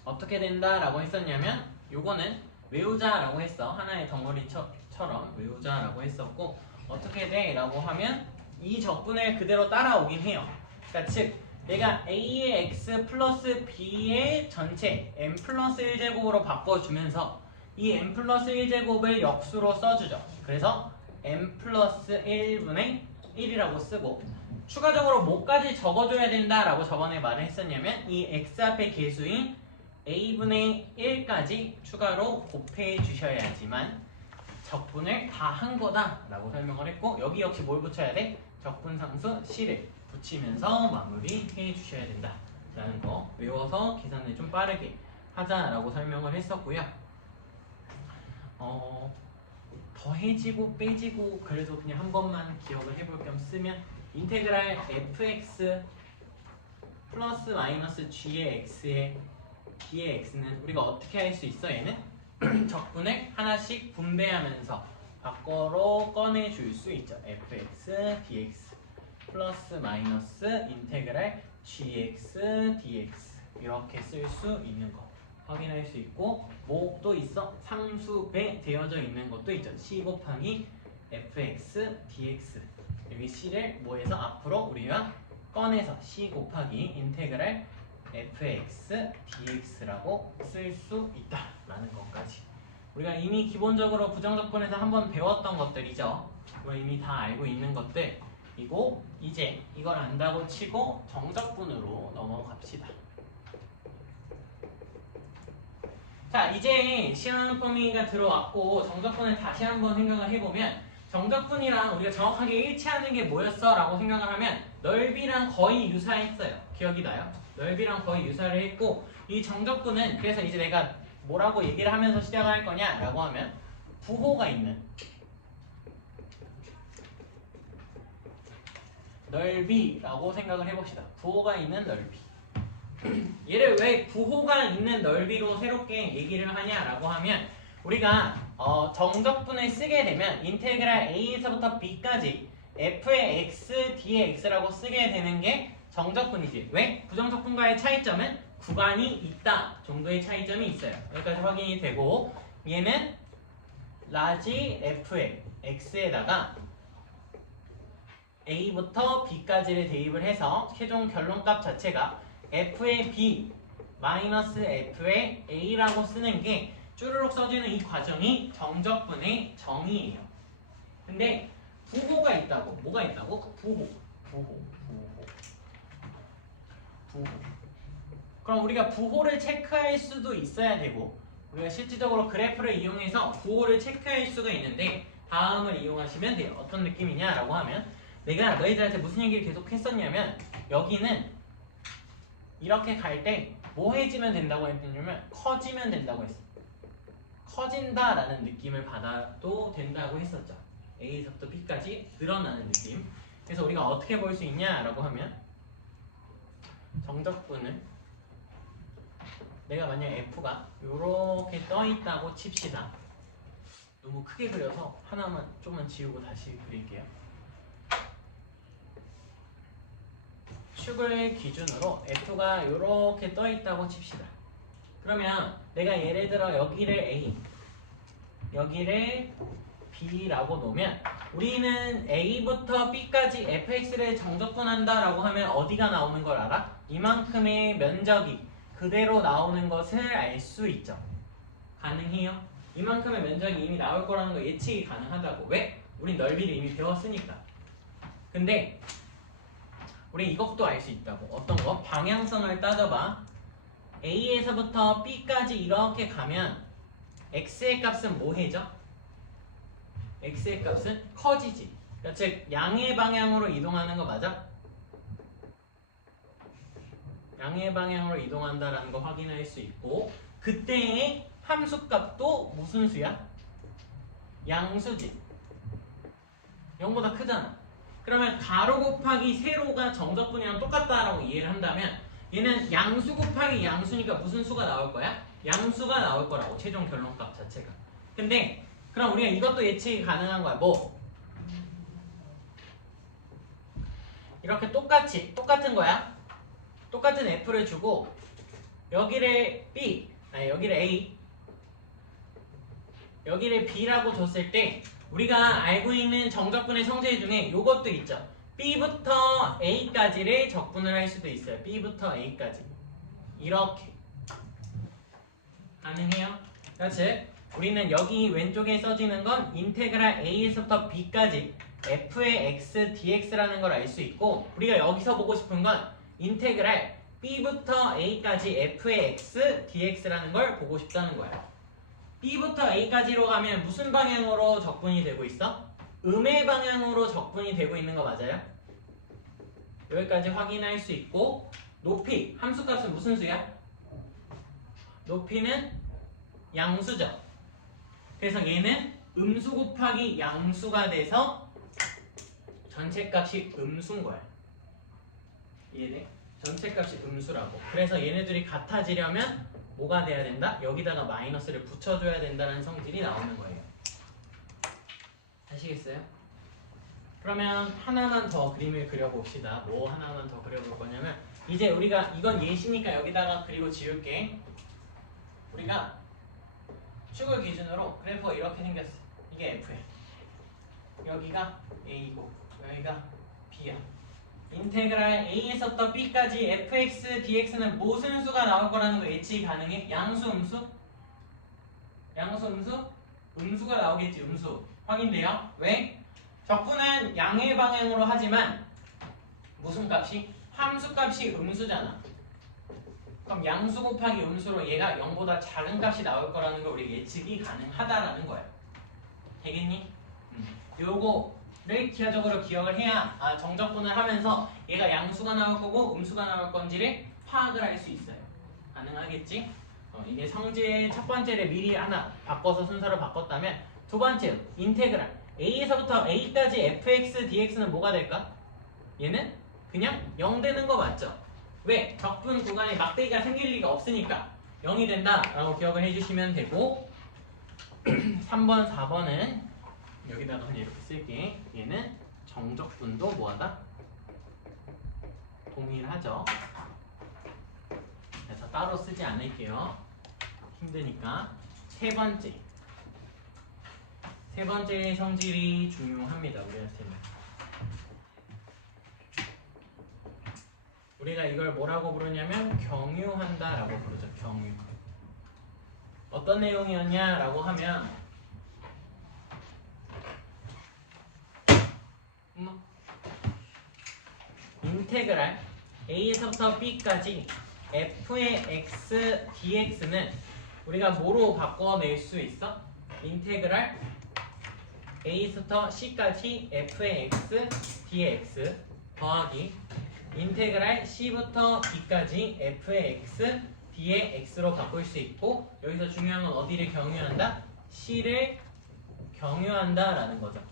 어떻게 된다라고 했었냐면, 요거는 외우자라고 했어. 하나의 덩어리처럼 외우자라고 했었고, 어떻게 돼? 라고 하면 이 적분을 그대로 따라오긴 해요. 그러니까 즉 내가 a의 x 플러스 b의 전체 n 플러스 1제곱으로 바꿔주면서 이 n 플러스 1제곱을 역수로 써주죠. 그래서 n 플러스 1분의 1이라고 쓰고, 추가적으로 뭐까지 적어줘야 된다라고 저번에 말을 했었냐면 이 x 앞의 개수인 a분의 1까지 추가로 곱해 주셔야지만 적분을 다 한 거다 라고 설명을 했고, 여기 역시 뭘 붙여야 돼? 적분상수 c를 붙이면서 마무리해 주셔야 된다 라는 거 외워서 계산을 좀 빠르게 하자라고 설명을 했었고요. 더해지고 빼지고 그래도 그냥 한 번만 기억을 해볼 겸 쓰면 인테그랄 fx 플러스 마이너스 g의 x의 d의 x는 우리가 어떻게 할 수 있어? 얘는 적분을 하나씩 분배하면서 밖으로 꺼내줄 수 있죠. fx dx 플러스 마이너스 인테그랄 gx dx 이렇게 쓸 수 있는 거 확인할 수 있고, 뭐 또 있어? 상수배 되어져 있는 것도 있죠. c 곱하기 fx dx, 여기 c를 뭐해서 앞으로 우리가 꺼내서 c 곱하기 인테그랄 fx dx라고 쓸 수 있다라는 것까지 우리가 이미 기본적으로 부정적분에서 한번 배웠던 것들이죠. 우리가 이미 다 알고 있는 것들이고, 이제 이걸 안다고 치고 정적분으로 넘어갑시다. 자, 이제 시험 범위가 들어왔고 정적분을 다시 한번 생각을 해보면, 정적분이랑 우리가 정확하게 일치하는 게 뭐였어? 라고 생각을 하면 넓이랑 거의 유사했어요. 기억이 나요? 넓이랑 거의 유사를 했고, 이 정적분은 그래서 이제 내가 뭐라고 얘기를 하면서 시작을 할 거냐 라고 하면 부호가 있는 넓이라고 생각을 해봅시다. 부호가 있는 넓이. 얘를 왜 부호가 있는 넓이로 새롭게 얘기를 하냐라고 하면, 우리가 정적분을 쓰게 되면 인테그랄 a에서부터 b까지 f의 x, d의 x라고 쓰게 되는 게 정적분이지. 왜? 부정적분과의 차이점은 구간이 있다 정도의 차이점이 있어요. 여기까지 확인이 되고, 얘는 라지 f의 x에다가 a부터 b까지를 대입을 해서 최종 결론값 자체가 f의 b 마이너스 f의 a라고 쓰는 게 쭈르륵 써주는 이 과정이 정적분의 정의예요. 근데 부호가 있다고. 뭐가 있다고? 부호. 그럼 우리가 부호를 체크할 수도 있어야 되고 우리가 실질적으로 그래프를 이용해서 부호를 체크할 수가 있는데 다음을 이용하시면 돼요. 어떤 느낌이냐라고 하면 내가 너희들한테 무슨 얘기를 계속 했었냐면 여기는 이렇게 갈 때 뭐 해지면 된다고 했냐면 커지면 된다고 했어. 커진다라는 느낌을 받아도 된다고 했었죠. A에서부터 B까지 늘어나는 느낌. 그래서 우리가 어떻게 볼 수 있냐라고 하면 정적분을 내가 만약 F가 이렇게 떠 있다고 칩시다. 너무 크게 그려서 하나만 조금만 지우고 다시 그릴게요. 축을 기준으로 F가 이렇게 떠 있다고 칩시다. 그러면 내가 예를 들어 여기를 A, 여기를 B라고 놓으면 우리는 A부터 B까지 fx를 정적분한다라고 하면 어디가 나오는 걸 알아? 이만큼의 면적이 그대로 나오는 것을 알 수 있죠. 가능해요? 이만큼의 면적이 이미 나올 거라는 거 예측이 가능하다고. 왜? 우린 넓이를 이미 배웠으니까. 근데 우리 이것도 알 수 있다고. 어떤 거? 방향성을 따져봐. A에서부터 B까지 이렇게 가면 x의 값은 뭐 해져? x의 값은 커지지. 그러니까 즉 양의 방향으로 이동하는 거 맞아? 양의 방향으로 이동한다라는 거 확인할 수 있고 그때의 함수값도 무슨 수야? 양수지. 0보다 크잖아. 그러면 가로 곱하기 세로가 정적분이랑 똑같다라고 이해를 한다면 얘는 양수 곱하기 양수니까 무슨 수가 나올 거야? 양수가 나올 거라고. 최종 결론값 자체가. 근데 그럼 우리가 이것도 예측이 가능한 거야. 뭐? 이렇게 똑같은 거야. 똑같은 F를 주고 여기를 B, 아니 여기를 A, 여기를 B라고 줬을 때 우리가 알고 있는 정적분의 성질 중에 이것도 있죠. B부터 A까지를 적분을 할 수도 있어요. B부터 A까지 이렇게 가능해요? 즉 우리는 여기 왼쪽에 써지는 건 인테그랄 A에서부터 B까지 f의 x dx라는 걸 알 수 있고 우리가 여기서 보고 싶은 건 인테그랄 B부터 A까지 f의 x dx라는 걸 보고 싶다는 거야. B부터 A까지로 가면 무슨 방향으로 적분이 되고 있어? 음의 방향으로 적분이 되고 있는 거 맞아요? 여기까지 확인할 수 있고 높이, 함수값은 무슨 수야? 높이는 양수죠. 그래서 얘는 음수 곱하기 양수가 돼서 전체 값이 음수인 거야. 이해돼? 전체 값이 음수라고. 그래서 얘네들이 같아지려면 뭐가 돼야 된다? 여기다가 마이너스를 붙여줘야 된다는 성질이 나오는 거예요. 아시겠어요? 그러면 하나만 더 그림을 그려봅시다. 뭐 하나만 더 그려볼 거냐면 이제 우리가 이건 예시니까 여기다가 그리고 지울게. 우리가 축을 기준으로 그래프가 이렇게 생겼어. 이게 F야. 여기가 A고 여기가 B야. 인테그랄 A에서부터 B까지 fx dx는 무슨 수가 나올 거라는 거 예측이 가능해? 양수, 음수? 양수, 음수? 음수가 나오겠지. 음수. 확인돼요? 왜? 적분은 양의 방향으로 하지만 무슨 값이? 함수 값이 음수잖아. 그럼 양수 곱하기 음수로 얘가 0보다 작은 값이 나올 거라는 걸 우리 예측이 가능하다라는 거야. 되겠니? 요거를 기하적으로 기억을 해야 정적분을 하면서 얘가 양수가 나올 거고 음수가 나올 건지를 파악을 할 수 있어요. 가능하겠지? 이게 성질 첫 번째를 미리 하나 바꿔서 순서로 바꿨다면 두 번째 인테그랄 A에서부터 A까지 fx dx는 뭐가 될까? 얘는 그냥 0 되는 거 맞죠? 왜? 적분 구간에 막대기가 생길 리가 없으니까 0이 된다라고 기억을 해주시면 되고 3번, 4번은 여기다가 그냥 이렇게 쓸게. 얘는 정적분도 뭐하다? 동일하죠. 그래서 따로 쓰지 않을게요. 힘드니까. 세 번째 성질이 중요합니다. 우리한테는. 우리가 이걸 뭐라고 부르냐면 경유한다라고 부르죠. 경유. 어떤 내용이었냐라고 하면 인테그랄 a에서부터 b까지 f의 x dx는 우리가 뭐로 바꿔낼 수 있어? 인테그랄 a에서부터 c까지 f의 x dx 더하기 인테그랄 c부터 b까지 f의 x d의 x로 바꿀 수 있고, 여기서 중요한 건 어디를 경유한다? c를 경유한다 라는 거죠.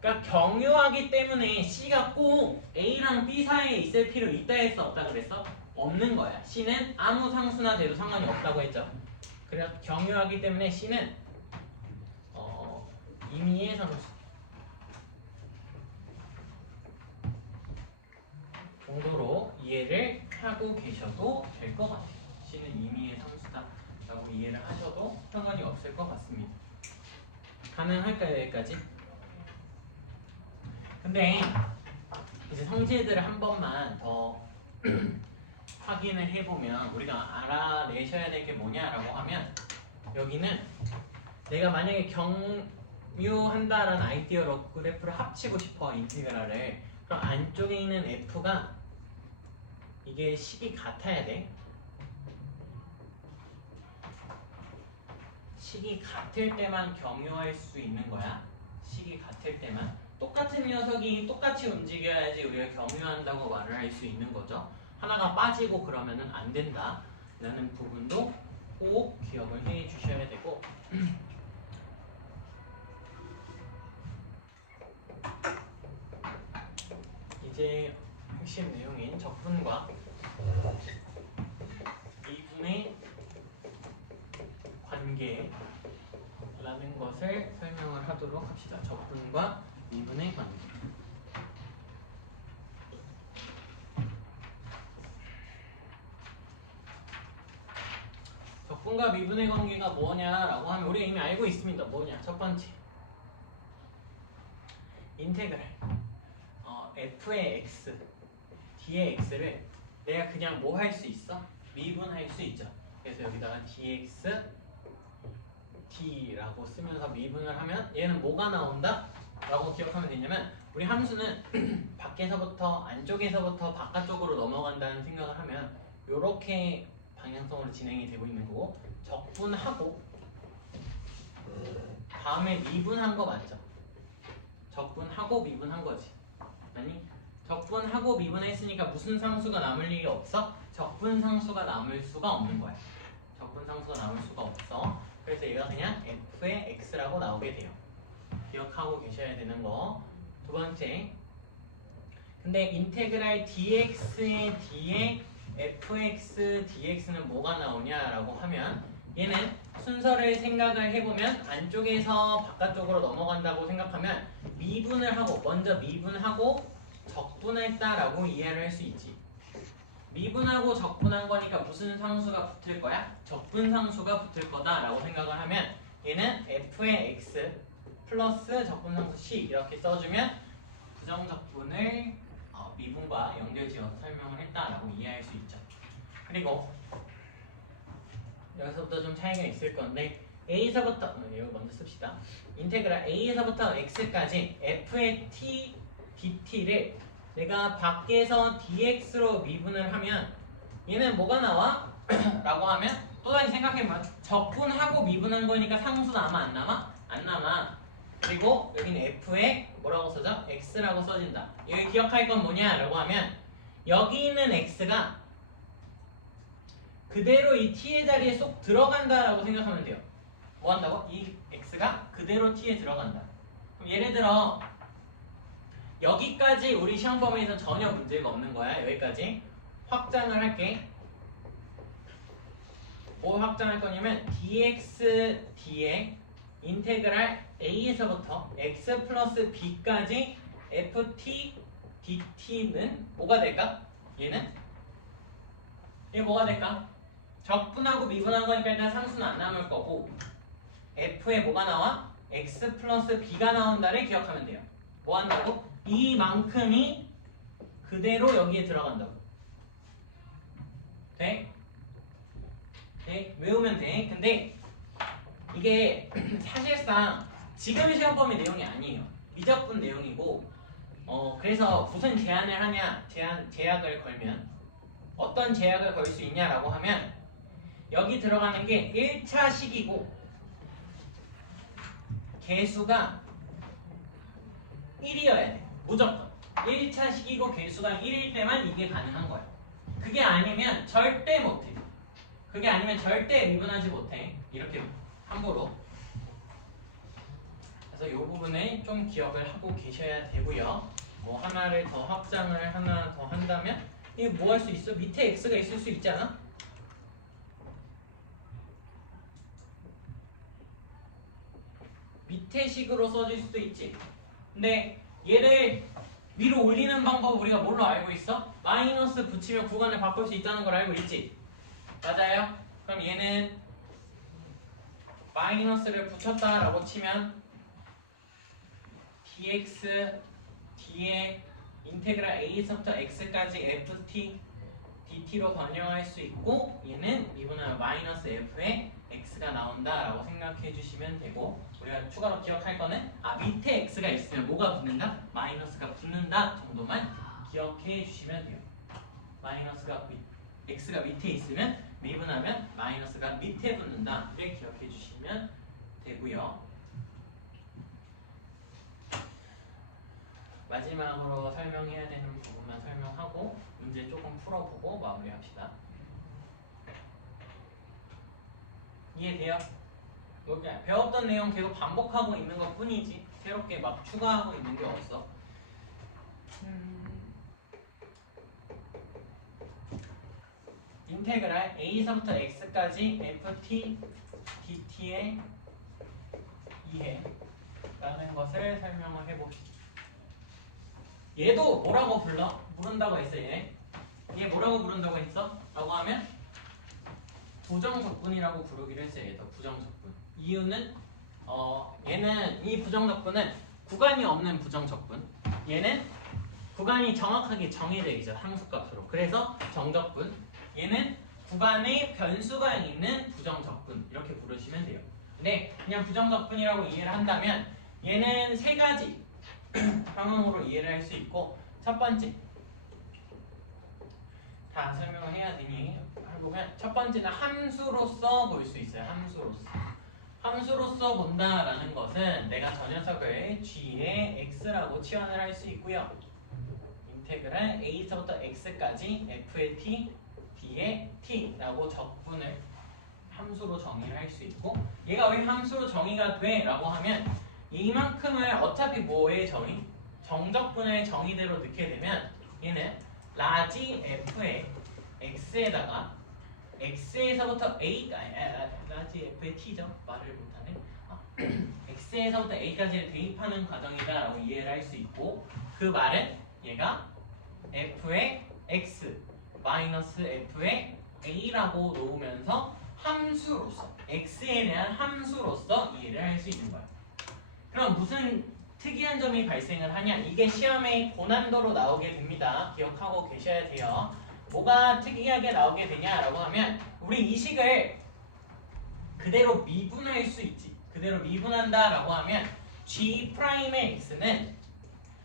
그러니까 경유하기 때문에 c가 꼭 a랑 b 사이에 있을 필요 있다 했어, 없다 그랬어? 없는 거야. c는 아무 상수나 돼도 상관이 없다고 했죠. 그래서 경유하기 때문에 c는 임의의 상수 정도로 이해를 하고 계셔도 될 것 같아요. c는 임의의 상수다 라고 이해를 하셔도 상관이 없을 것 같습니다. 가능할까요, 여기까지? 근데 이제 성질들을 한 번만 더 확인을 해보면 우리가 알아내셔야 될 게 뭐냐라고 하면, 여기는 내가 만약에 경유한다라는 아이디어로 그래프를 합치고 싶어, 인테그랄을. 그럼 안쪽에 있는 f가 이게 식이 같아야 돼. 식이 같을 때만 경유할 수 있는 거야. 식이 같을 때만. 똑같은 녀석이 똑같이 움직여야지 우리가 경유한다고 말을 할 수 있는 거죠. 하나가 빠지고 그러면은 안 된다 라는 부분도 꼭 기억을 해 주셔야 되고, 이제 핵심 내용인 적분과 미분의 관계라는 것을 설명을 하도록 합시다. 적분과 미분의 관계. 적분과 미분의 관계가 뭐냐라고 하면 우리가 이미 알고 있습니다. 뭐냐? 첫 번째, 인테그랄 f의 x, d의 x를 내가 그냥 뭐 할 수 있어? 미분할 수 있죠. 그래서 여기다가 dx d라고 쓰면서 미분을 하면 얘는 뭐가 나온다? 라고 기억하면 되냐면, 우리 함수는 밖에서부터 안쪽에서부터 바깥쪽으로 넘어간다는 생각을 하면 이렇게 방향성으로 진행이 되고 있는 거고, 적분하고 다음에 미분한 거 맞죠? 적분하고 미분한 거지. 아니, 적분하고 미분했으니까 무슨 상수가 남을 일이 없어? 적분 상수가 남을 수가 없는 거야. 적분 상수가 남을 수가 없어. 그래서 얘가 그냥 f의 x라고 나오게 돼요. 기억하고 계셔야 되는 거. 두 번째, 근데 인테그랄 dx의 d의 fx dx는 뭐가 나오냐라고 하면, 얘는 순서를 생각을 해보면 안쪽에서 바깥쪽으로 넘어간다고 생각하면 미분을 하고, 먼저 미분하고 적분했다라고 이해를 할 수 있지. 미분하고 적분한 거니까 무슨 상수가 붙을 거야? 적분 상수가 붙을 거다라고 생각을 하면 얘는 f의 x 플러스 적분 상수 c 이렇게 써주면 부정적분을 미분과 연결지어서 설명을 했다라고 이해할 수 있죠. 그리고 여기서부터 좀 차이가 있을 건데, a에서부터 이거 먼저 씁시다. 인테그랄 a에서부터 x까지 f의 t dt를 내가 밖에서 dx로 미분을 하면 얘는 뭐가 나와? 라고 하면 또다시 생각해보면 적분하고 미분한 거니까 상수 남아 안 남아? 안 남아. 그리고 여기는 f에 뭐라고 써져? x라고 써진다. 여기 기억할 건 뭐냐? 라고 하면 여기 있는 x가 그대로 이 t의 자리에 쏙 들어간다라고 생각하면 돼요. 뭐 한다고? 이 x가 그대로 t에 들어간다. 그럼 예를 들어 여기까지 우리 시험 범위에서 전혀 문제가 없는 거야. 여기까지 확장을 할게. 뭐 확장할 거냐면 dx d의 인테그랄 a에서부터 x 플러스 b까지 ft dt는 뭐가 될까? 얘는? 얘 뭐가 될까? 적분하고 미분한 거니까 일단 상수는 안 남을 거고, f에 뭐가 나와? x 플러스 b가 나온다를 기억하면 돼요. 뭐 한다고? 이만큼이 그대로 여기에 들어간다고. 돼? 돼? 외우면 돼. 근데 이게 사실상 지금 시험 범위 내용이 아니에요. 미적분 내용이고, 그래서 무슨 제한을 하냐, 제약을 걸면 어떤 제약을 걸 수 있냐라고 하면 여기 들어가는 게 1차 식이고 개수가 1이어야 돼. 무조건 1차 식이고 개수가 1일 때만 이게 가능한 거야. 그게 아니면 절대 못해. 그게 아니면 절대 미분하지 못해. 이렇게 함부로. 그래서 이 부분을 좀 기억을 하고 계셔야 되고요. 뭐 하나를 더 확장을 하나 더 한다면 이게 뭐 할 수 있어? 밑에 x가 있을 수 있잖아. 밑에 식으로 써질 수도 있지. 근데 얘를 위로 올리는 방법 우리가 뭘로 알고 있어? 마이너스 붙이면 구간을 바꿀 수 있다는 걸 알고 있지? 맞아요? 그럼 얘는 마이너스를 붙였다라고 치면 dx d에 인테그랄 a서부터 x까지 ft dt로 변형할 수 있고 얘는 미분하면 마이너스 f에 x가 나온다라고 생각해 주시면 되고 우리가 추가로 기억할 거는 밑에 x가 있으면 뭐가 붙는다? 마이너스가 붙는다 정도만 기억해 주시면 돼요. x가 밑에 있으면 미분하면 마이너스가 밑에 붙는다를 기억해 주시면 되고요. 마지막으로 설명해야 되는 부분만 설명하고 문제 조금 풀어보고 마무리합시다. 이해돼요? 여기 배웠던 내용 계속 반복하고 있는 것 뿐이지 새롭게 막 추가하고 있는 게 없어. 인테그랄 a서부터 x까지 ft dt의 이해라는 것을 설명을 해봅시다. 얘도 뭐라고 부른다고 했어. 얘 뭐라고 부른다고 했어? 라고 하면 부정적분이라고 부르기로 했어요. 얘도 부정적분. 이유는 얘는 이 부정적분은 구간이 없는 부정적분. 얘는 구간이 정확하게 정해져 있죠. 함수값으로. 그래서 정적분. 얘는 구간에 변수가 있는 부정적분. 이렇게 부르시면 돼요. 근데 그냥 부정적분이라고 이해를 한다면 얘는 세 가지 상황으로 이해를 할 수 있고 첫 번째 다 설명을 해야 되니 해보면 첫 번째는 함수로서 볼 수 있어요. 함수로서 본다라는 것은 내가 저 녀석을 g의 x라고 치환을 할 수 있고요. 인테그랄 a서부터 x까지 f의 t, d의 t라고 적분을 함수로 정의를 할 수 있고 얘가 왜 함수로 정의가 돼? 라고 하면 이만큼을 어차피 뭐의 정의? 정적분의 정의대로 넣게 되면 얘는 라지 f의 x에다가 x에서부터 라지 f의 t죠? 말을 못하네. x에서부터 a까지를 대입하는 과정이다라고 이해를 할 수 있고 그 말은 얘가 f의 x 마이너스 f의 a라고 놓으면서 함수로서 x에 대한 함수로서 이해를 할 수 있는 거야. 그럼 무슨 특이한 점이 발생을 하냐? 이게 시험에 고난도로 나오게 됩니다. 기억하고 계셔야 돼요. 뭐가 특이하게 나오게 되냐라고 하면 우리 이 식을 그대로 미분할 수 있지. 그대로 미분한다라고 하면 G'의 x는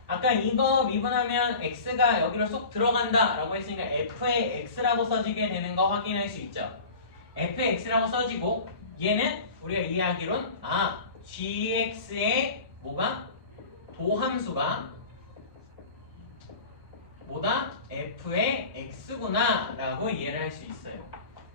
아까 이거 미분하면 x가 여기로 쏙 들어간다라고 했으니까 f의 x라고 써지게 되는 거 확인할 수 있죠. f의 x라고 써지고 얘는 우리가 이해하기론 gx의 뭐가? 도함수가 뭐다? f의 x구나 라고 이해를 할 수 있어요.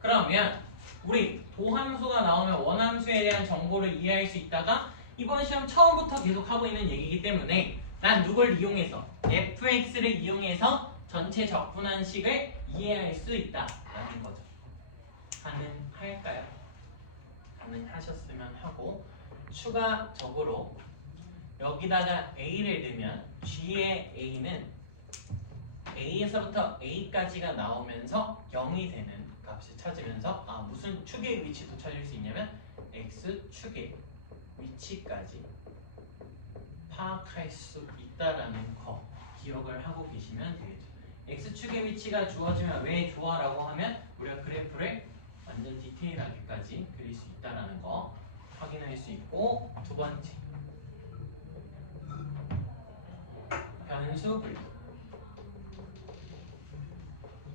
그러면 우리 도함수가 나오면 원함수에 대한 정보를 이해할 수 있다가 이번 시험 처음부터 계속 하고 있는 얘기이기 때문에 난 누굴 이용해서 fx를 이용해서 전체 적분한 식을 이해할 수 있다라는 거죠. 가능할까요? 가능하셨으면 하고 추가적으로 여기다가 a를 넣으면 g의 a는 a에서부터 a까지가 나오면서 0이 되는 값을 찾으면서 무슨 축의 위치도 찾을 수 있냐면 x축의 위치까지 파악할 수 있다라는 거 기억을 하고 계시면 되겠죠. x축의 위치가 주어지면 왜 좋아? 라고 하면 우리가 그래프를 완전 디테일하게까지 그릴 수 있다라는 거 확인할 수 있고 두 번째 변수 분리.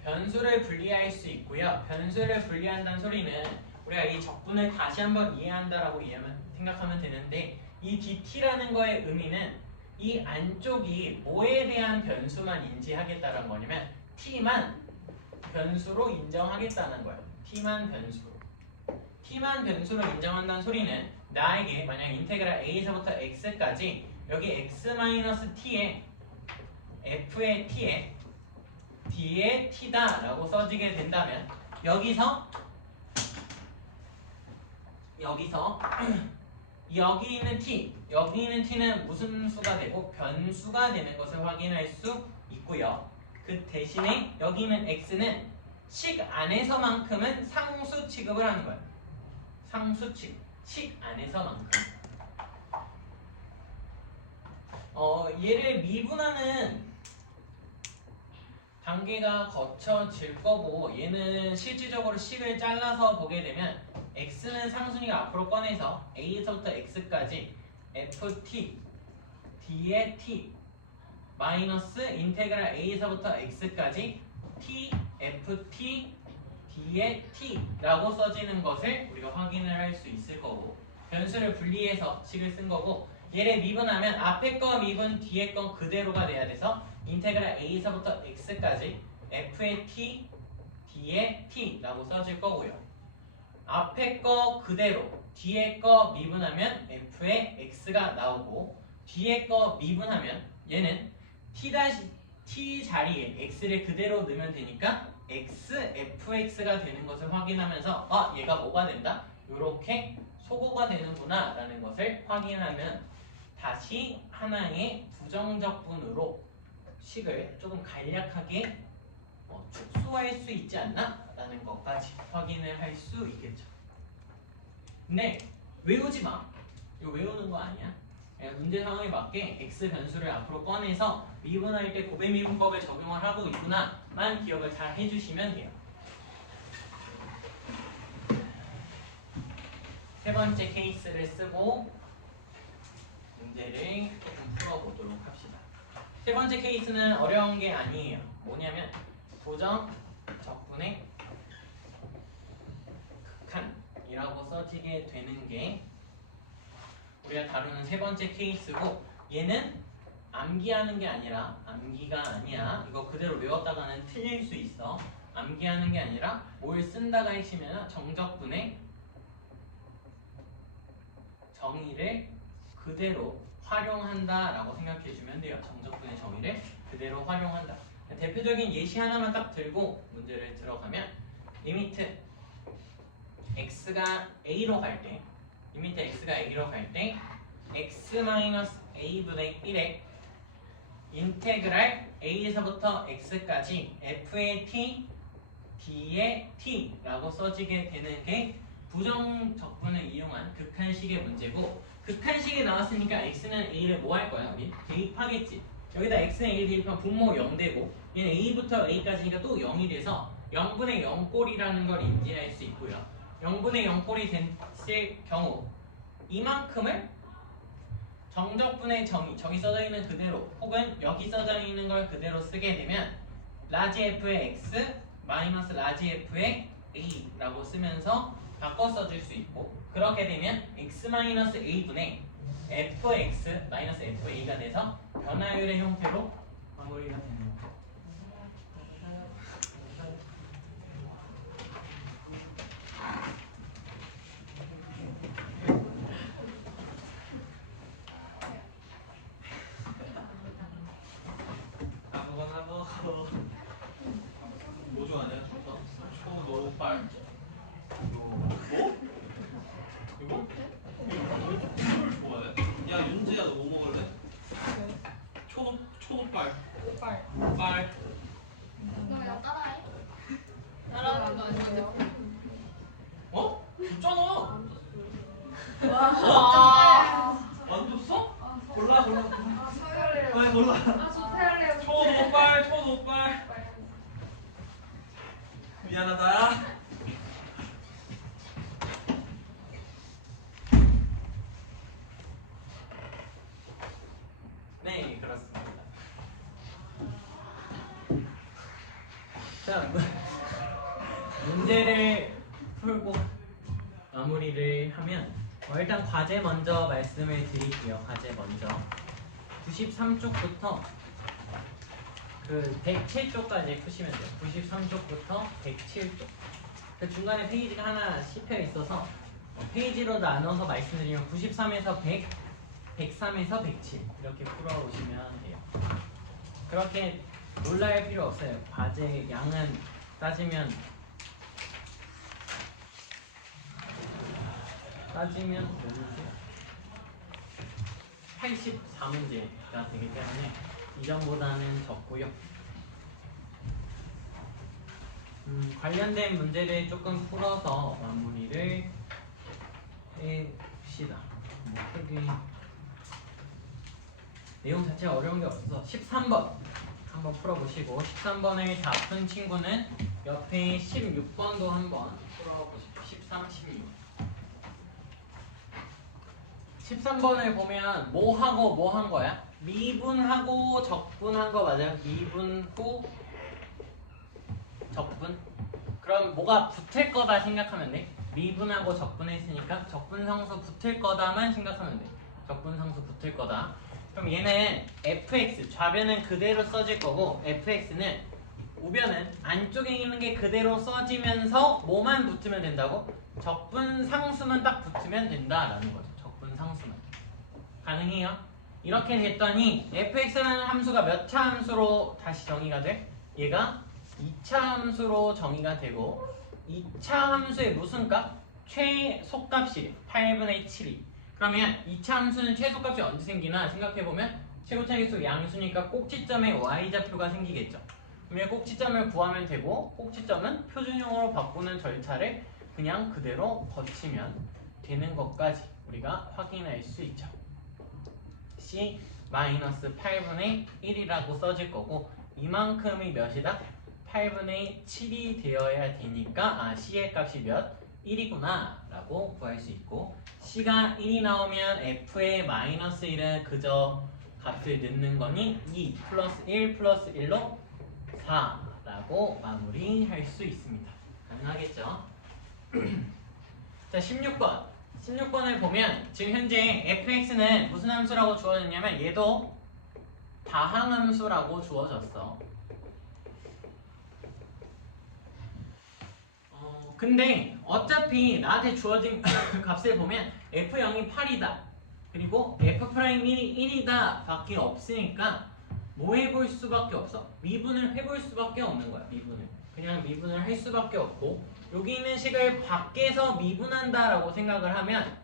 변수를 분리할 수 있고요. 변수를 분리한다는 소리는 우리가 이 적분을 다시 한번 이해한다라고 생각하면 되는데 이 DT라는 거의 의미는 이 안쪽이 뭐에 대한 변수만 인지하겠다는 거냐면 T만 변수로 인정하겠다는 거예요. T만 변수로. T만 변수로 인정한다는 소리는 나에게 만약 인테그랄 A에서부터 X까지 여기 X-T에 F의 T에 D의 T다 라고 써지게 된다면 여기서 여기 있는 T, 여기 있는 T는 무슨 수가 되고 변수가 되는 것을 확인할 수 있고요. 그 대신에 여기 있는 X는 식 안에서만큼은 상수 취급을 하는 거예요. 상수 취급. 식 안에서만큼. 얘를 미분하는 단계가 거쳐질 거고 얘는 실질적으로 식을 잘라서 보게 되면 x는 상순위가 앞으로 꺼내서 a에서부터 x까지 ft d의 t 마이너스 인테그랄 a에서부터 x까지 t ft d의 t라고 써지는 것을 우리가 확인을 할 수 있을 거고 변수를 분리해서 식을 쓴 거고 얘를 미분하면 앞에 거 미분 뒤에 거 그대로가 돼야 돼서 인테그랄 a에서부터 x까지 f의 t, d의 t라고 써질 거고요. 앞에 거 그대로 뒤에 거 미분하면 f의 x가 나오고 뒤에 거 미분하면 얘는 t 자리에 x를 그대로 넣으면 되니까 x, fx가 되는 것을 확인하면서 얘가 뭐가 된다? 이렇게 소거가 되는구나 라는 것을 확인하면 다시 하나의 부정적분으로 식을 조금 간략하게 축소할 수 있지 않나? 라는 것까지 확인을 할 수 있겠죠. 근데 외우지 마. 이거 외우는 거 아니야. 문제 상황에 맞게 x 변수를 앞으로 꺼내서 미분할 때 고배 미분법을 적용을 하고 있구나만 기억을 잘 해주시면 돼요. 세 번째 케이스를 쓰고 문제를 조금 풀어보도록 합시다. 세 번째 케이스는 어려운 게 아니에요. 뭐냐면 부정 적분의 극한이라고 써지게 되는 게 우리가 다루는 세 번째 케이스고 얘는 암기하는 게 아니라 암기가 아니야. 이거 그대로 외웠다가는 틀릴 수 있어. 암기하는 게 아니라 뭘 쓴다가 핵심이면 정적분의 정의를 그대로 활용한다라고 생각해주면 돼요. 정적분의 정의를 그대로 활용한다. 대표적인 예시 하나만 딱 들고 문제를 들어가면 리미트 x가 a로 갈 때 리미트 x가 a로 갈 때 x-a분의 1에 인테그랄 a에서부터 x까지 f의 t, d의 t라고 써지게 되는 게 부정적분을 이용한 극한식의 문제고 극한식이 나왔으니까 x는 a를 뭐 할 거야? 우리 대입하겠지. 여기다 x는 a를 대입하면 분모 0되고 얘는 a부터 a까지니까 또 0이 돼서 0분의 0꼴이라는 걸 인지할 수 있고요. 0분의 0꼴이 됐을 경우 이만큼을 정적분의 정의, 저기 써져 있는 그대로 혹은 여기 써져 있는 걸 그대로 쓰게 되면 라지 f의 x 마이너스 라지 f의 a라고 쓰면서 바꿔 써줄 수 있고 그렇게 되면 x-a분의 fx 마이너스 fa가 돼서 변화율의 형태로 마무리가 되는 거예요. 아무거나 먹어. 뭐 좋아하냐? 초노빨. 뭐? 이거? 이걸 좋아해? 야 윤지야 너 뭐 먹을래? 초노빨. 빨. 너 따라해? 따라하는 거 아니에요? 어? 줬잖아. 와. 안 줬어? 골라. 서열해요. 왜 골라? 저 태열해요. 초노빨. 미안하다. 네, 그렇습니다. 자, 문제를 풀고 마무리를 하면 일단 과제 먼저 말씀을 드릴게요. 과제 먼저 93쪽부터 그 107쪽까지 푸시면 돼요. 93쪽부터 107쪽. 그 중간에 페이지가 하나 씹혀 있어서 페이지로 나눠서 말씀드리면 93에서 100, 103에서 107 이렇게 풀어오시면 돼요. 그렇게 놀랄 필요 없어요. 과제 양은 따지면 누구세요? 84문제가 되기 때문에 이전보다는 적고요. 관련된 문제를 조금 풀어서 마무리를 해봅시다. 뭐 크게 내용 자체가 어려운 게 없어서 13번 한번 풀어보시고 13번을 다 푼 친구는 옆에 16번도 한번 풀어보시고 13, 16 13번을 보면 뭐 하고 뭐 한 거야? 미분하고 적분한 거 맞아요? 미분 후 적분? 그럼 뭐가 붙을 거다 생각하면 돼. 미분하고 적분했으니까 적분상수 붙을 거다만 생각하면 돼. 적분상수 붙을 거다. 그럼 얘는 fx, 좌변은 그대로 써질 거고 fx는 우변은 안쪽에 있는 게 그대로 써지면서 뭐만 붙으면 된다고? 적분상수만 딱 붙으면 된다라는 거죠. 적분상수만. 가능해요? 이렇게 됐더니 fx라는 함수가 몇 차 함수로 다시 정의가 돼? 얘가 2차 함수로 정의가 되고 2차 함수의 무슨 값? 최소값이 8분의 7이. 그러면 2차 함수는 최소값이 언제 생기나 생각해보면 최고차계수 양수니까 꼭지점에 y좌표가 생기겠죠. 그러면 꼭지점을 구하면 되고 꼭지점은 표준형으로 바꾸는 절차를 그냥 그대로 거치면 되는 것까지 우리가 확인할 수 있죠. c 마이너스 8분의 1이라고 써질 거고 이만큼이 몇이다? 8분의 7이 되어야 되니까 c의 값이 몇? 1이구나 라고 구할 수 있고 c가 1이 나오면 f의 마이너스 1은 그저 값을 넣는 거니 2 플러스 1 플러스 1로 4라고 마무리할 수 있습니다. 가능하겠죠? 자 16번을 보면 지금 현재 fx는 무슨 함수라고 주어졌냐면 얘도 다항함수라고 주어졌어. 근데 어차피 나한테 주어진 값을 보면 f0이 8이다 그리고 f'1이 1이다 밖에 없으니까 뭐 해볼 수밖에 없어? 미분을 해볼 수밖에 없는 거야. 그냥 미분을 할 수밖에 없고 여기 있는 식을 밖에서 미분한다 라고 생각을 하면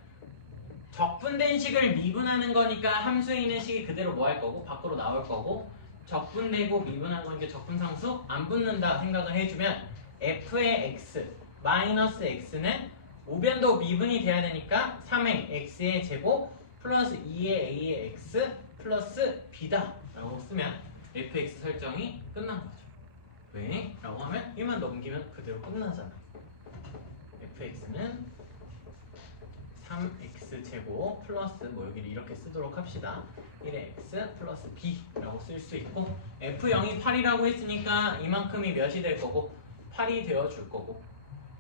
적분된 식을 미분하는 거니까 함수에 있는 식이 그대로 뭐 할 거고 밖으로 나올 거고 적분되고 미분한 거니까 적분상수 안 붙는다 생각을 해주면 f의 x 마이너스 x는 우변도 미분이 돼야 되니까 3의 x의 제곱 플러스 2의 a의 x 플러스 b다 라고 쓰면 fx 설정이 끝난 거죠. 왜? 라고 하면 1만 넘기면 그대로 끝나잖아. fx는 3x 제곱 플러스 뭐 여기를 이렇게 쓰도록 합시다. 1의 x 플러스 b 라고 쓸 수 있고 f0이 8이라고 했으니까 이만큼이 몇이 될 거고 8이 되어줄 거고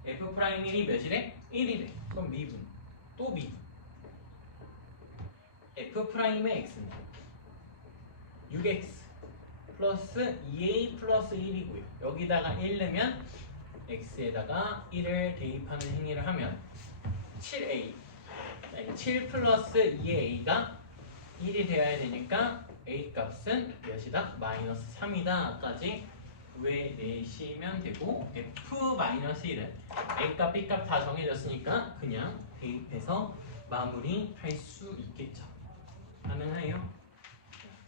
f'1이 몇이래? 1이래. 그럼 미분. 또 미분. f'의 x는 6x 플러스 2a 플러스 1이고요. 여기다가 1 넣으면 x에다가 1을 대입하는 행위를 하면 7a 7 플러스 2a가 1이 되어야 되니까 a 값은 몇이다? 마이너스 3이다 까지 구해내시면 되고 f-1은 a값, b값 다 정해졌으니까 그냥 대입해서 마무리할 수 있겠죠. 가능해요?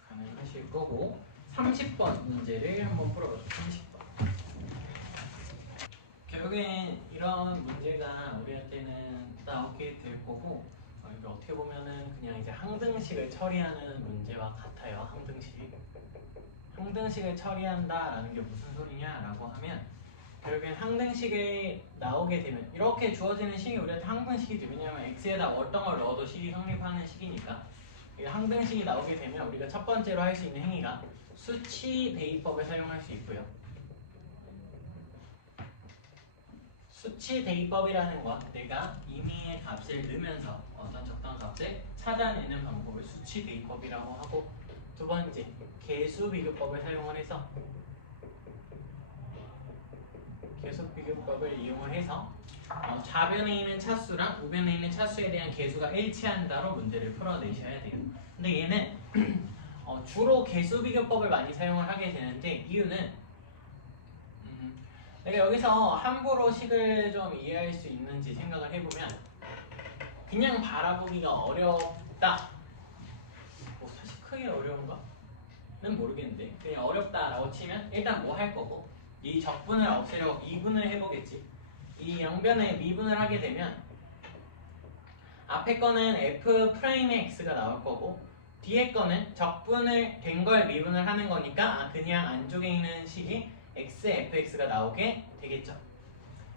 가능하실 거고 30번 문제를 한번 풀어보죠. 30번 결국엔 이런 문제가 우리한테는 나오게 될 거고 이게 어떻게 보면은 그냥 이제 항등식을 처리하는 문제와 같아요. 항등식을 처리한다라는 게 무슨 소리냐라고 하면 결국엔 항등식이 나오게 되면 이렇게 주어지는 식이 우리한테 항등식이지. 왜냐하면 x에다 어떤 걸 넣어도 식이 성립하는 식이니까 항등식이 나오게 되면 우리가 첫 번째로 할 수 있는 행위가 수치 대입법을 사용할 수 있고요. 수치 대입법이라는 건 내가 임의의 값을 넣으면서 어떤 적당 값을 찾아내는 방법을 수치 대입법이라고 하고, 두 번째 개수 비교법을 사용을 해서 개수 비교법을 이용을 해서 좌변에 있는 차수랑 우변에 있는 차수에 대한 개수가 일치한다로 문제를 풀어내셔야 돼요. 근데 얘는 주로 개수 비교법을 많이 사용을 하게 되는데, 이유는 내가 여기서 함부로 식을 좀 이해할 수 있는지 생각을 해보면, 그냥 바라보기가 어렵다, 사실 크게 어려운가? 는 모르겠는데 그냥 어렵다라고 치면 일단 뭐 할 거고, 이 적분을 없애려고 미분을 해보겠지. 이 양변에 미분을 하게 되면 앞에 거는 f 프라임의 x가 나올 거고, 뒤에 거는 적분을 된 걸 미분을 하는 거니까 그냥 안쪽에 있는 식이 x fx가 나오게 되겠죠.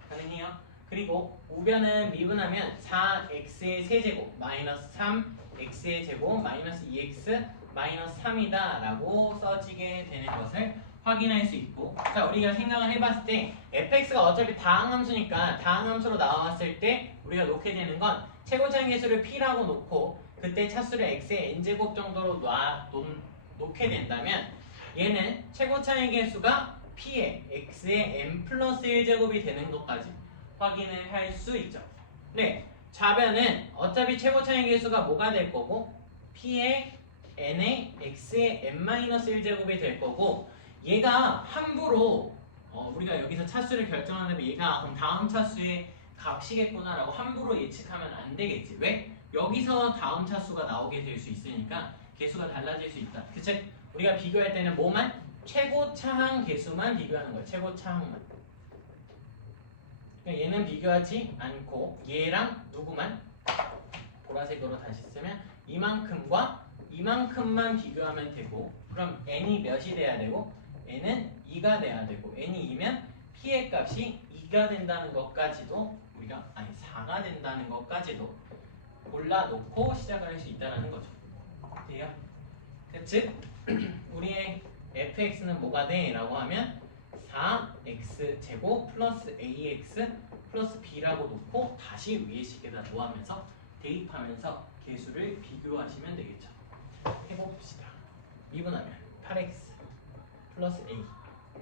가능해요? 그리고 우변은 미분하면 4x의 세제곱 마이너스 3x의 제곱 마이너스 2x 마이너스 3이다 라고 써지게 되는 것을 확인할 수 있고, 자, 우리가 생각을 해봤을 때 fx가 어차피 다항함수니까 다항함수로 나왔을 때 우리가 놓게 되는 건 최고차의 개수를 p라고 놓고 그때 차수를 x의 n제곱 정도로 놓게 된다면, 얘는 최고차의 개수가 p의 x의 n 플러스 1제곱이 되는 것까지 확인을 할 수 있죠. 네, 좌변은 어차피 최고차의 개수가 뭐가 될 거고, p의 n의 x의 n-1제곱이 될 거고, 얘가 함부로 우리가 여기서 차수를 결정하는데 얘가 그럼 다음 차수의 값이겠구나 라고 함부로 예측하면 안 되겠지. 왜? 여기서 다음 차수가 나오게 될 수 있으니까 개수가 달라질 수 있다. 그치? 우리가 비교할 때는 뭐만? 최고차항 개수만 비교하는 거야. 최고차항만. 얘는 비교하지 않고 얘랑 누구만? 보라색으로 다시 쓰면 이만큼과 이만큼만 비교하면 되고, 그럼 n이 몇이 돼야 되고 n은 2가 돼야 되고, n이 2면 p의 값이 2가 된다는 것까지도 우리가 4가 된다는 것까지도 골라놓고 시작을 할 수 있다는 거죠. 돼요? 즉 우리의 fx는 뭐가 돼? 라고 하면 4x제곱 플러스 ax 플러스 b라고 놓고 다시 위의 식에다 놓으면서 대입하면서 개수를 비교하시면 되겠죠. 해봅시다. 미분하면 8x 플러스 a,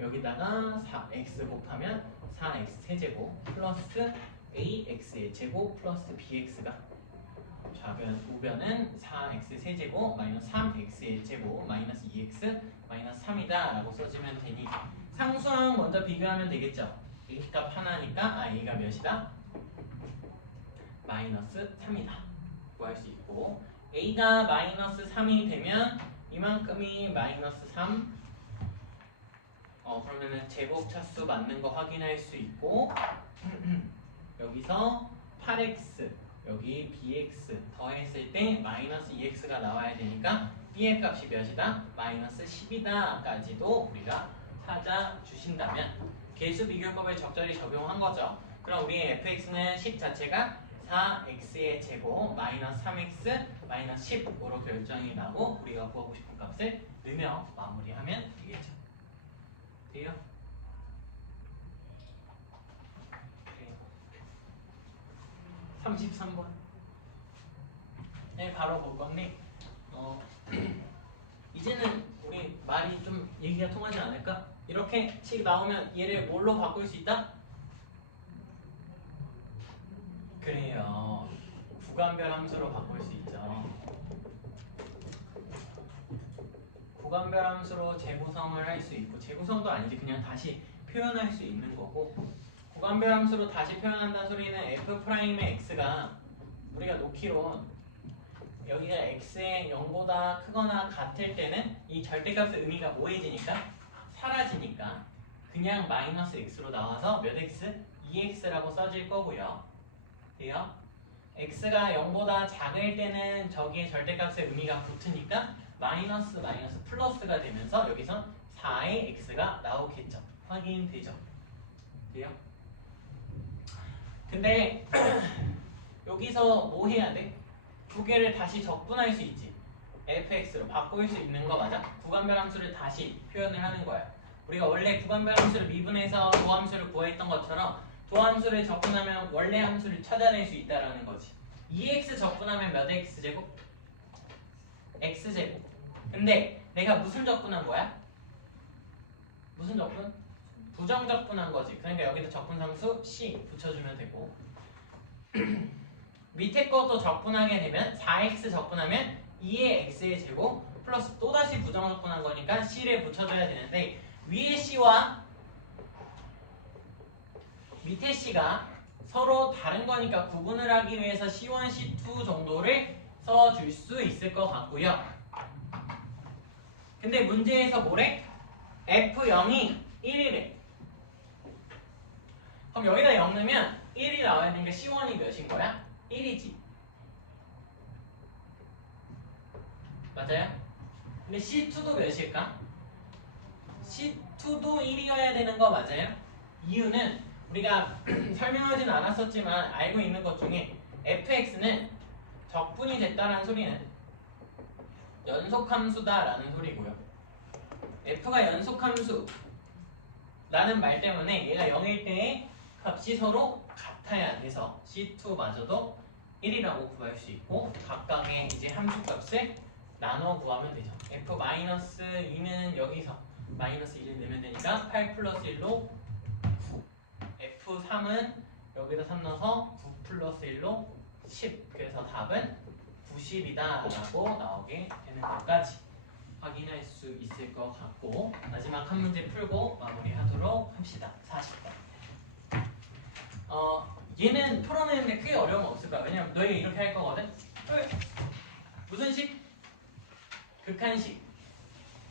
여기다가 4x 곱하면 4x 세제곱 플러스 ax의 제곱 플러스 bx가, 좌변 우변은 4x 세제곱 마이너스 3x의 제곱 마이너스 2x 마이너스 3이다 라고 써주면 되니, 상수항 먼저 비교하면 되겠죠. a 값 하나니까 a가 몇이다? 마이너스 3이다 구할 수 있고, a가 마이너스 3이 되면 이만큼이 마이너스 3, 그러면은 제곱 차수 맞는 거 확인할 수 있고, 여기서 8x 여기 bx 더했을 때 마이너스 2x가 나와야 되니까 b의 값이 몇이다? 마이너스 10이다 까지도 우리가 찾아주신다면 개수 비교법을 적절히 적용한 거죠. 그럼 우리의 fx는 10 자체가 4x의 제곱 마이너스 3x 마이너스 10으로 결정이 나고, 우리가 구하고 싶은 값을 넣으며 마무리하면 되겠죠. 돼요? 33번. 네, 바로 볼 건데, 이제는 우리 말이 좀 얘기가 통하지 않을까? 이렇게 식 나오면 얘를 뭘로 바꿀 수 있다? 그래요. 구간별 함수로 바꿀 수 있죠. 구간별 함수로 재구성을 할 수 있고, 재구성도 아니지, 그냥 다시 표현할 수 있는 거고, 구간별 함수로 다시 표현한다는 소리는 f'의 x가 우리가 놓기로 여기가 x의 0보다 크거나 같을 때는 이 절대값의 의미가 뭐해지니까? 사라지니까 그냥 마이너스 x로 나와서 몇 x? 2x라고 써질 거고요. 돼요? x가 0보다 작을 때는 저기에 절대값의 의미가 붙으니까 마이너스 마이너스 플러스가 되면서 여기서 4의 x가 나오겠죠. 확인되죠? 돼요? 근데 여기서 뭐 해야 돼? 두 개를 다시 적분할 수 있지. fx로 바꿀 수 있는 거 맞아? 구간별 함수를 다시 표현을 하는 거야. 우리가 원래 구간별 함수를 미분해서 도함수를 구했던 것처럼 도함수를 적분하면 원래 함수를 찾아낼 수 있다라는 거지. 2x 적분하면 몇 x제곱? x제곱. 근데 내가 무슨 적분한 거야? 무슨 적분? 부정 적분한 거지. 그러니까 여기다 적분상수 c 붙여주면 되고 밑에 것도 적분하게 되면 4x 적분하면 2의 x의 제곱 플러스 또다시 부정 적분한 거니까 c를 붙여줘야 되는데 위에 c와 밑에 c가 서로 다른 거니까 구분을 하기 위해서 c1, c2 정도를 써줄 수 있을 것 같고요. 근데 문제에서 뭐래? f0이 1이래. 그럼 여기다 0 넣으면 1이 나와야 되니까 c1이 몇인 거야? 1이지. 맞아요? 근데 c2도 몇일까? c2도 1이어야 되는 거 맞아요? 이유는 우리가 설명하진 않았었지만 알고 있는 것 중에 fx는 적분이 됐다라는 소리는 연속함수다라는 소리고요. f가 연속함수라는 말 때문에 얘가 0일 때의 값이 서로 같아야 돼서 c2마저도 1이라고 구할 수 있고 각각의 이제 함수값을 나눠 구하면 되죠. f-2는 여기서 마이너스 1을 내면 되니까 8 플러스 1로 9. f3은 여기다 3 넣어서 9 플러스 1로 10. 그래서 답은 90이다 라고 나오게 되는 것까지 확인할 수 있을 것 같고 마지막 한 문제 풀고 마무리하도록 합시다. 40번. 얘는 풀어내는데 크게 어려움 없을 거야. 왜냐면 너희 이렇게 할 거거든. 무슨 식? 극한식.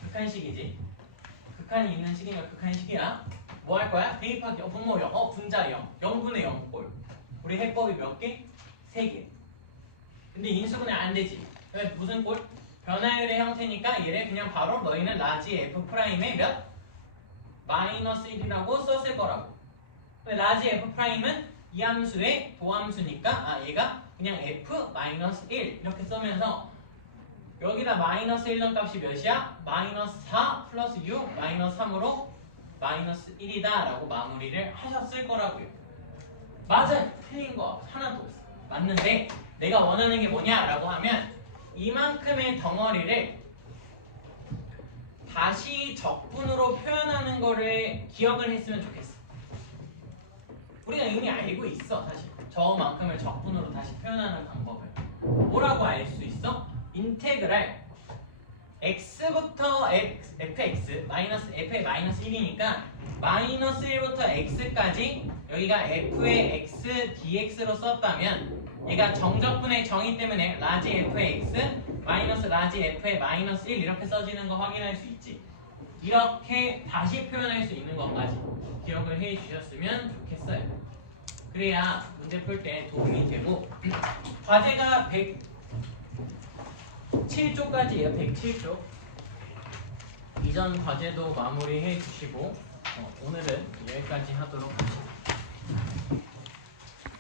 극한식이지. 극한이 있는 식이니까 극한식이야. 뭐 할 거야? 대입하기. 분모 0. 분자 0. 0분의 0꼴. 우리 해법이 몇 개? 3개. 근데 인수분해 안 되지. 왜? 무슨 꼴? 변화율의 형태니까 얘를 그냥 바로 너희는 라지 F'의 몇? 마이너스 1이라고 썼을 거라고. 라지 F'은 이 함수의 도함수니까 얘가 그냥 F-1 이렇게 쓰면서 여기다 마이너스 1런 값이 몇이야? 마이너스 4 플러스 6 마이너스 3으로 마이너스 1이다 라고 마무리를 하셨을 거라고요. 맞아요. 틀린 거 하나도 없어. 맞는데 내가 원하는 게 뭐냐라고 하면 이만큼의 덩어리를 다시 적분으로 표현하는 거를 기억을 했으면 좋겠어. 우리가 이미 알고 있어. 사실 저만큼을 적분으로 다시 표현하는 방법을 뭐라고 알 수 있어? 인테그랄 x부터 fx 마이너스 f의 마이너스 1이니까 마이너스 1부터 x까지 여기가 f의 x dx로 썼다면 얘가 정적분의 정의 때문에 라지 f의 x 마이너스 라지 f의 마이너스 1 이렇게 써지는 거 확인할 수 있지. 이렇게 다시 표현할 수 있는 것까지 기억을 해 주셨으면 좋겠어요. 그래야 문제 풀 때 도움이 되고 과제가 107쪽까지예요. 107쪽 이전 과제도 마무리해 주시고 오늘은 여기까지 하도록 합시다.